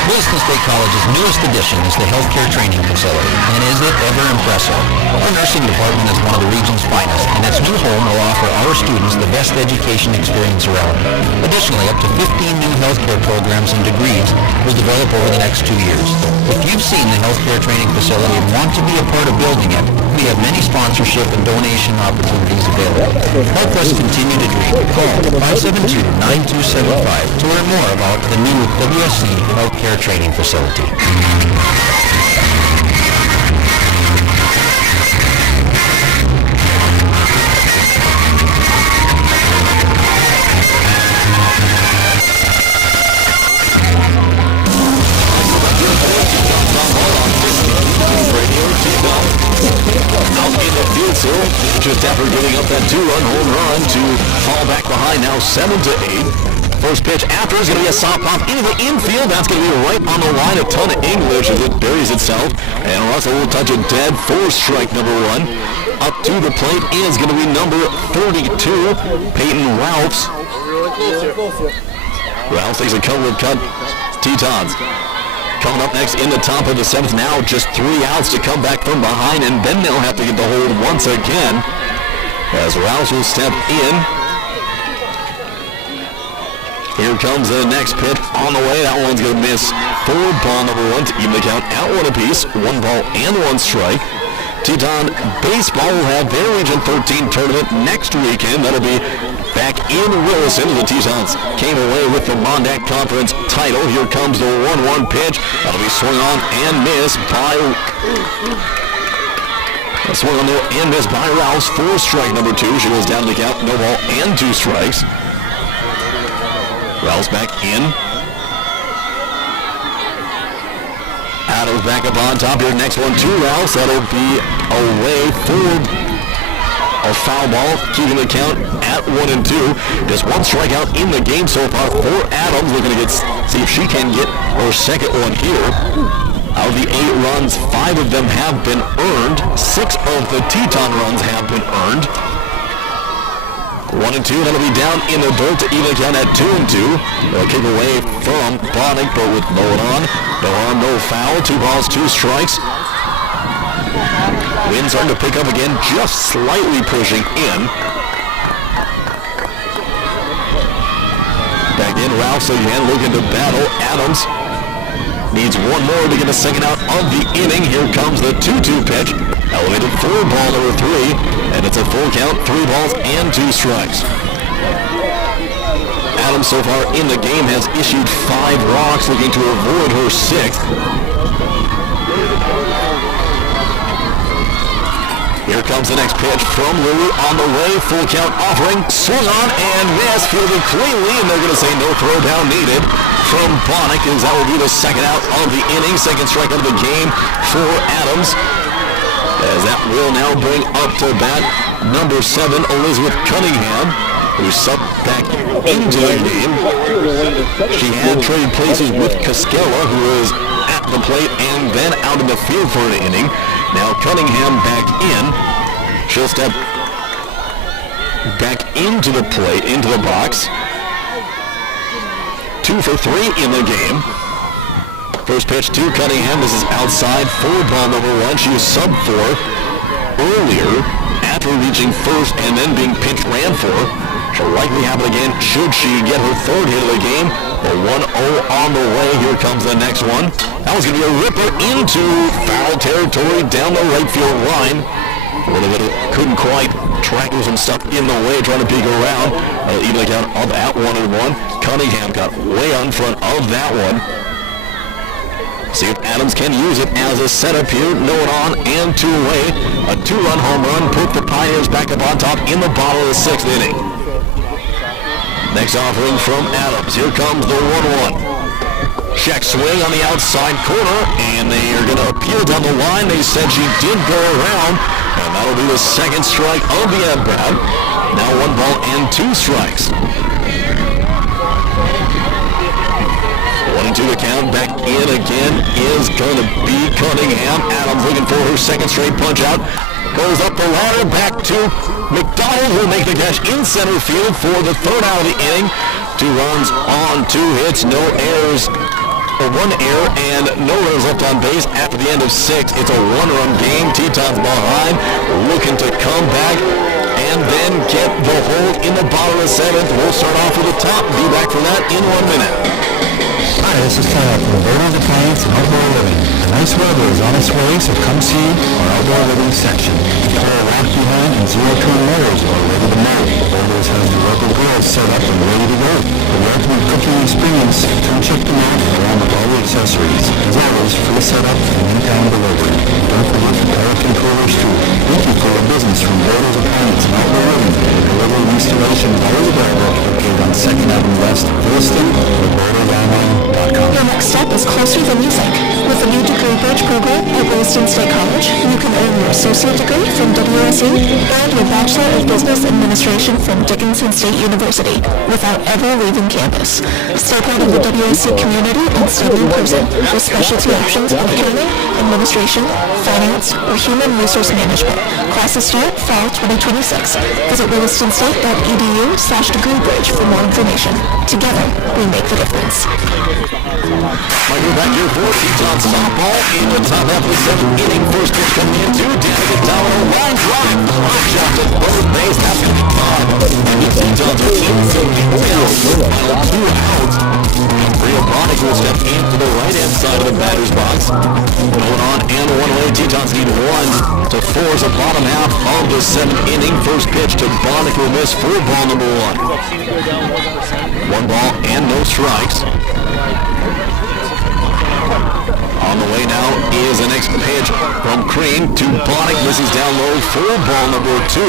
Williston State College's newest addition is the healthcare training facility, and is it ever impressive? Our nursing department is one of the region's finest, and its new home will offer our students the best education experience around. Additionally, up to 15 new healthcare programs and degrees will develop over the next 2 years. If you've seen the healthcare training facility and want to be a part of building it, we have many sponsorship and donation opportunities available. Help us continue to dream. Call 572-9275 to learn more about the new WSC Healthcare Training Facility. Out in the field, so just after giving up that 2-run home run to fall back behind now 7-8. First pitch after is going to be a soft pop into the infield. That's going to be right on the line. A ton of English as it buries itself. And Russell will touch it dead for strike number 1. Up to the plate is going to be number 32, Peyton Ralphs. Ralphs takes a couple of cut. Tetons coming up next in the top of the 7th now. Just 3 outs to come back from behind, and then they'll have to get the hold once again as Ralphs will step in. Here comes the next pitch on the way. That one's going to miss for ball number 1 to even the count at 1 apiece. 1 ball and 1 strike. Teton baseball will have their Region 13 tournament next weekend. That'll be back in Williston. The Tetons came away with the Mondac Conference title. Here comes the 1-1 pitch. That'll be swung on and missed by... swung on there and missed by Rouse for strike number 2. She goes down to the count. No ball and 2 strikes. Rouse back in. Adams back up on top here. Next one to Rouse. That'll be away for a foul ball, keeping the count at 1-2. Just 1 strikeout in the game so far for Adams. Looking to see if she can get her second one here. Out of the 8 runs, 5 of them have been earned. 6 of the Teton runs have been earned. 1-2, that'll be down in the dirt to even count at 2-2. They'll kick away from Bonnick, but with no one on. No harm, no foul. 2 balls, 2 strikes. Wind starting to pick up again, just slightly pushing in. Back in, Ralphs again looking to battle. Adams needs 1 more to get a second out of the inning. Here comes the 2-2 pitch. Elevated for ball number 3, and it's a full count, 3 balls and 2 strikes. Adams so far in the game has issued 5 walks, looking to avoid her 6th. Here comes the next pitch from Lou on the way, full count offering, swung on and missed, fielded cleanly, and they're going to say no throw down needed from Bonnick, as that will be the second out of the inning, second strikeout of the game for Adams. as that will now bring up to bat number 7, Elizabeth Cunningham, who subbed back into the game. She had traded places with Cascella, who is at the plate and then out in the field for an inning. Now Cunningham back in. She'll step back into the plate, into the box. 2 for 3 in the game. First pitch to Cunningham. This is outside for ball number 1. She was sub 4 earlier after reaching first and then being pinch ran for. She'll likely happen again should she get her third hit of the game. The 1-0 on the way. Here comes the next one. That was going to be a ripper into foul territory down the right field line. A little bit couldn't quite track some stuff in the way, trying to peek around. Even the count of at 1-1. Cunningham got way on front of that one. See if Adams can use it as a setup here. No one on and 2 away. A 2-run home run put the Pioneers back up on top in the bottom of the 6th inning. Next offering from Adams. Here comes the 1-1. Check swing on the outside corner, and they are going to appeal down the line. They said she did go around, and that'll be the second strike of the at-bat. Now 1 ball and 2 strikes. 1-2 to count. Back in again is going to be Cunningham. Adams looking for her second straight punch out. Goes up the ladder, back to McDonald, who will make the catch in center field for the third out of the inning. 2 runs on 2 hits, no errors, or 1 error, and no runners left on base after the end of 6. It's a 1-run game. Tetons behind, looking to come back and then get the hold in the bottom of the 7th. We'll start off with the top. Be back for that in 1 minute. Hi, this is Kyle from Verno's Appliance and Outdoor Living. The nice weather is on its way, so come see our Outdoor Living section. The pair of rock behind and zero-turn motors are ready to mow. Verno's has the rubber grills set up and ready to go. The ultimate cooking experience, come check them out along with all the accessories. As always, free setup and in-town delivery. Don't forget the power controllers too. Thank you for your business from Verno's Appliance and Outdoor Living. Delivery and installation is always available located on 2nd Avenue West, Williston, or VernosOnline.com. Your next step is closer than you think. With the new degree bridge program at Williston State College, you can earn your associate degree from WSU and your Bachelor of Business Administration from Dickinson State University without ever leaving campus. Stay part of the WSU community and study in person with specialty options of accounting, administration, finance, or human resource management. Classes start fall 2026. Visit willistonState.edu/degreebridge for more information. Together, we make the difference. Michael back here for Teton softball in the top half of the 7th inning. First pitch coming in 2. Danica down on a line drive. Shot to third base. That's going to be caught. The Tetons are in final 2 outs. Bria Bonnick will step into the right-hand side of the batter's box. Going on and 1 away. Tetons need 1 to force a bottom half of the 7th inning. First pitch to Bonnick will miss for ball number 1. 1 ball and no strikes. On the way now is the next pitch from Crean to Bonnick. Misses down low for ball number 2.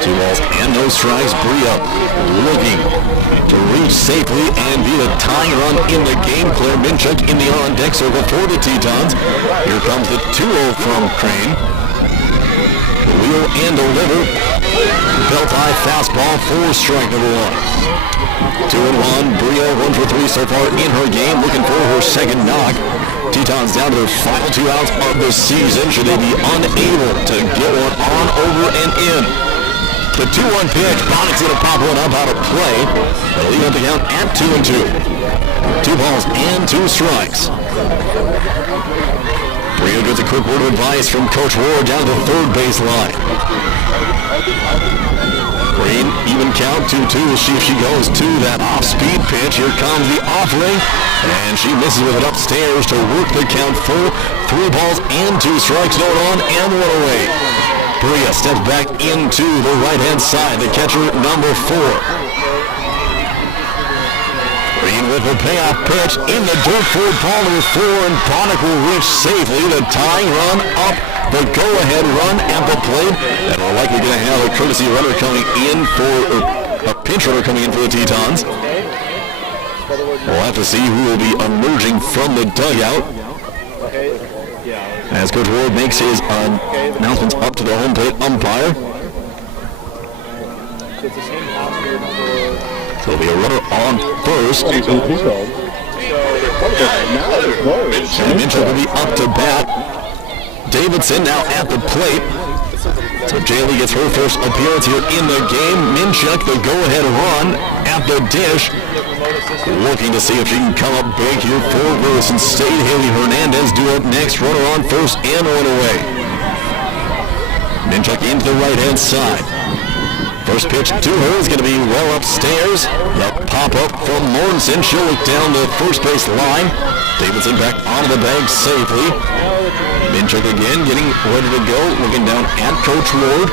2 balls and no strikes. Bria looking to reach safely and be the tying run in the game. Claire Minchuk in the on-deck circle for the Tetons. Here comes the 2-0 from Crean. The wheel and deliver. Belt-high fastball for strike number 1. 2-1. Bria 1 for 3 so far in her game, looking for her second knock. Tetons down to their final 2 outs of the season. Should they be unable to get one on, over, and in? The 2-1 pitch. Bonnick's going to pop one up out of play. They'll leave up the count at 2-2. 2 balls and 2 strikes. Bria gets a quick word of advice from Coach Ward down to the third base line. Green, even count 2-2. We'll see if she goes to that off-speed pitch. Here comes the offering, and she misses with it upstairs to work the count full. 3 balls and 2 strikes. No on and 1 away. Bria steps back into the right-hand side. The catcher, number 4. Green with the payoff pitch in the dirt for ball number 4, and Bonnick will reach safely. The tying run up. The go-ahead run at the plate, and we're likely going to have a courtesy runner coming in for, a pinch runner coming in for the Tetons. We'll have to see who will be emerging from the dugout as Coach Ward makes his announcements up to the home plate umpire. So there'll be a runner on first. And Minchuk will be up to bat. Davidson now at the plate. So Jaylee gets her first appearance here in the game. Minchuk, the go-ahead run at the dish. Looking to see if she can come up big here for Williston State. Haley Hernandez due up next. Runner on first and on away. Minchuk into the right-hand side. First pitch to her is going to be well upstairs. The pop-up from Mortensen. She'll look down the first base line. Davidson back onto the bag safely. Minchuk again getting ready to go. Looking down at Coach Ward.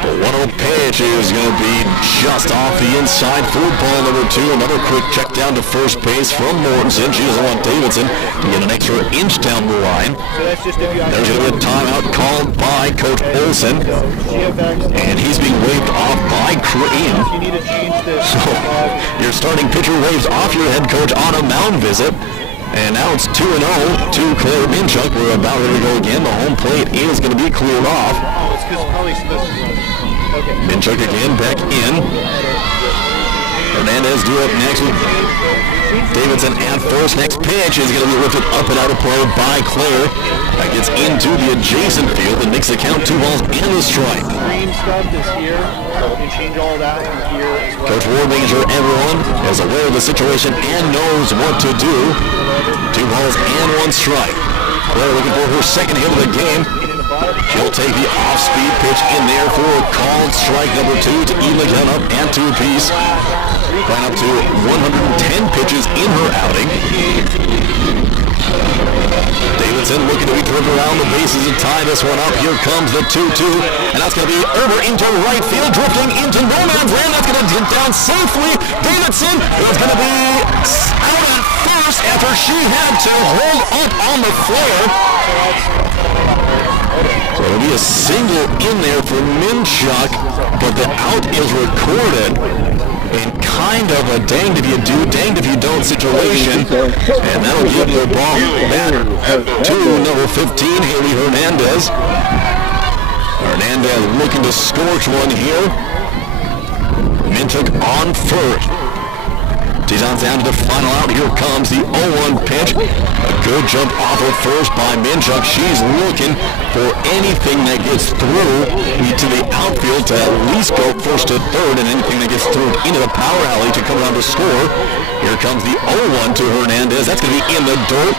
The 1-0 pitch is going to be just off the inside for ball number 2. Another quick check down to first base from Mortensen. She doesn't want Davidson to get an extra inch down the line. There's going to be a timeout called by Coach Olson. And he's being waved off by Crane. So your starting pitcher waves off your head coach on a mound visit. And now it's 2-0 to Claire Minchuk. We're about ready to go again. The home plate is going to be cleared off. Minchuk again back in. Hernandez due up next with Davidson at first. Next pitch is going to be lifted up and out of play by Claire. That gets into the adjacent field and makes the count 2 balls and a strike. Coach Ward making sure everyone is aware of the situation and knows what to do. 2 balls and 1 strike. Claire looking for her second hit of the game. She'll take the off-speed pitch in there for a called strike number 2 to even the count up and 2 apiece. Going up to 110 pitches in her outing. Davidson looking to be driven around the bases and tie this one up. Here comes the 2-2, and that's going to be over into right field, drifting into no man's land. That's going to get down safely. Davidson is going to be out at first after she had to hold up on the flare. So it'll be a single in there for Minchuk, but the out is recorded in kind of a danged if you do, danged if you don't situation. And that'll give the ball back to number 15, Haley Hernandez. Hernandez looking to scorch one here. Minchuk on first. She's on down to the final out. Here comes the 0-1 pitch. A good jump off of first by Minchuk. She's looking for anything that gets through to the outfield to at least go first to third, and anything that gets through into the power alley to come around to score. Here comes the 0-1 to Hernandez. That's going to be in the dirt.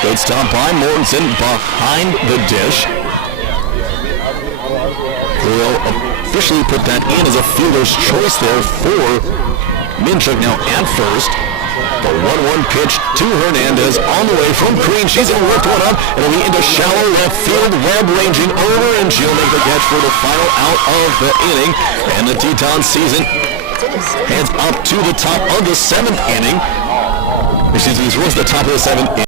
Good stop by Mortensen behind the dish. We'll officially put that in as a fielder's choice there for Minchuk now at first. The 1-1 pitch to Hernandez on the way from Green. She's going to lift one up. It'll be into shallow left field. Webb ranging over, and she'll make the catch for the final out of the inning. And the Teton season heads up to the top of the 7th inning. Excuse me, towards the top of the 7th inning.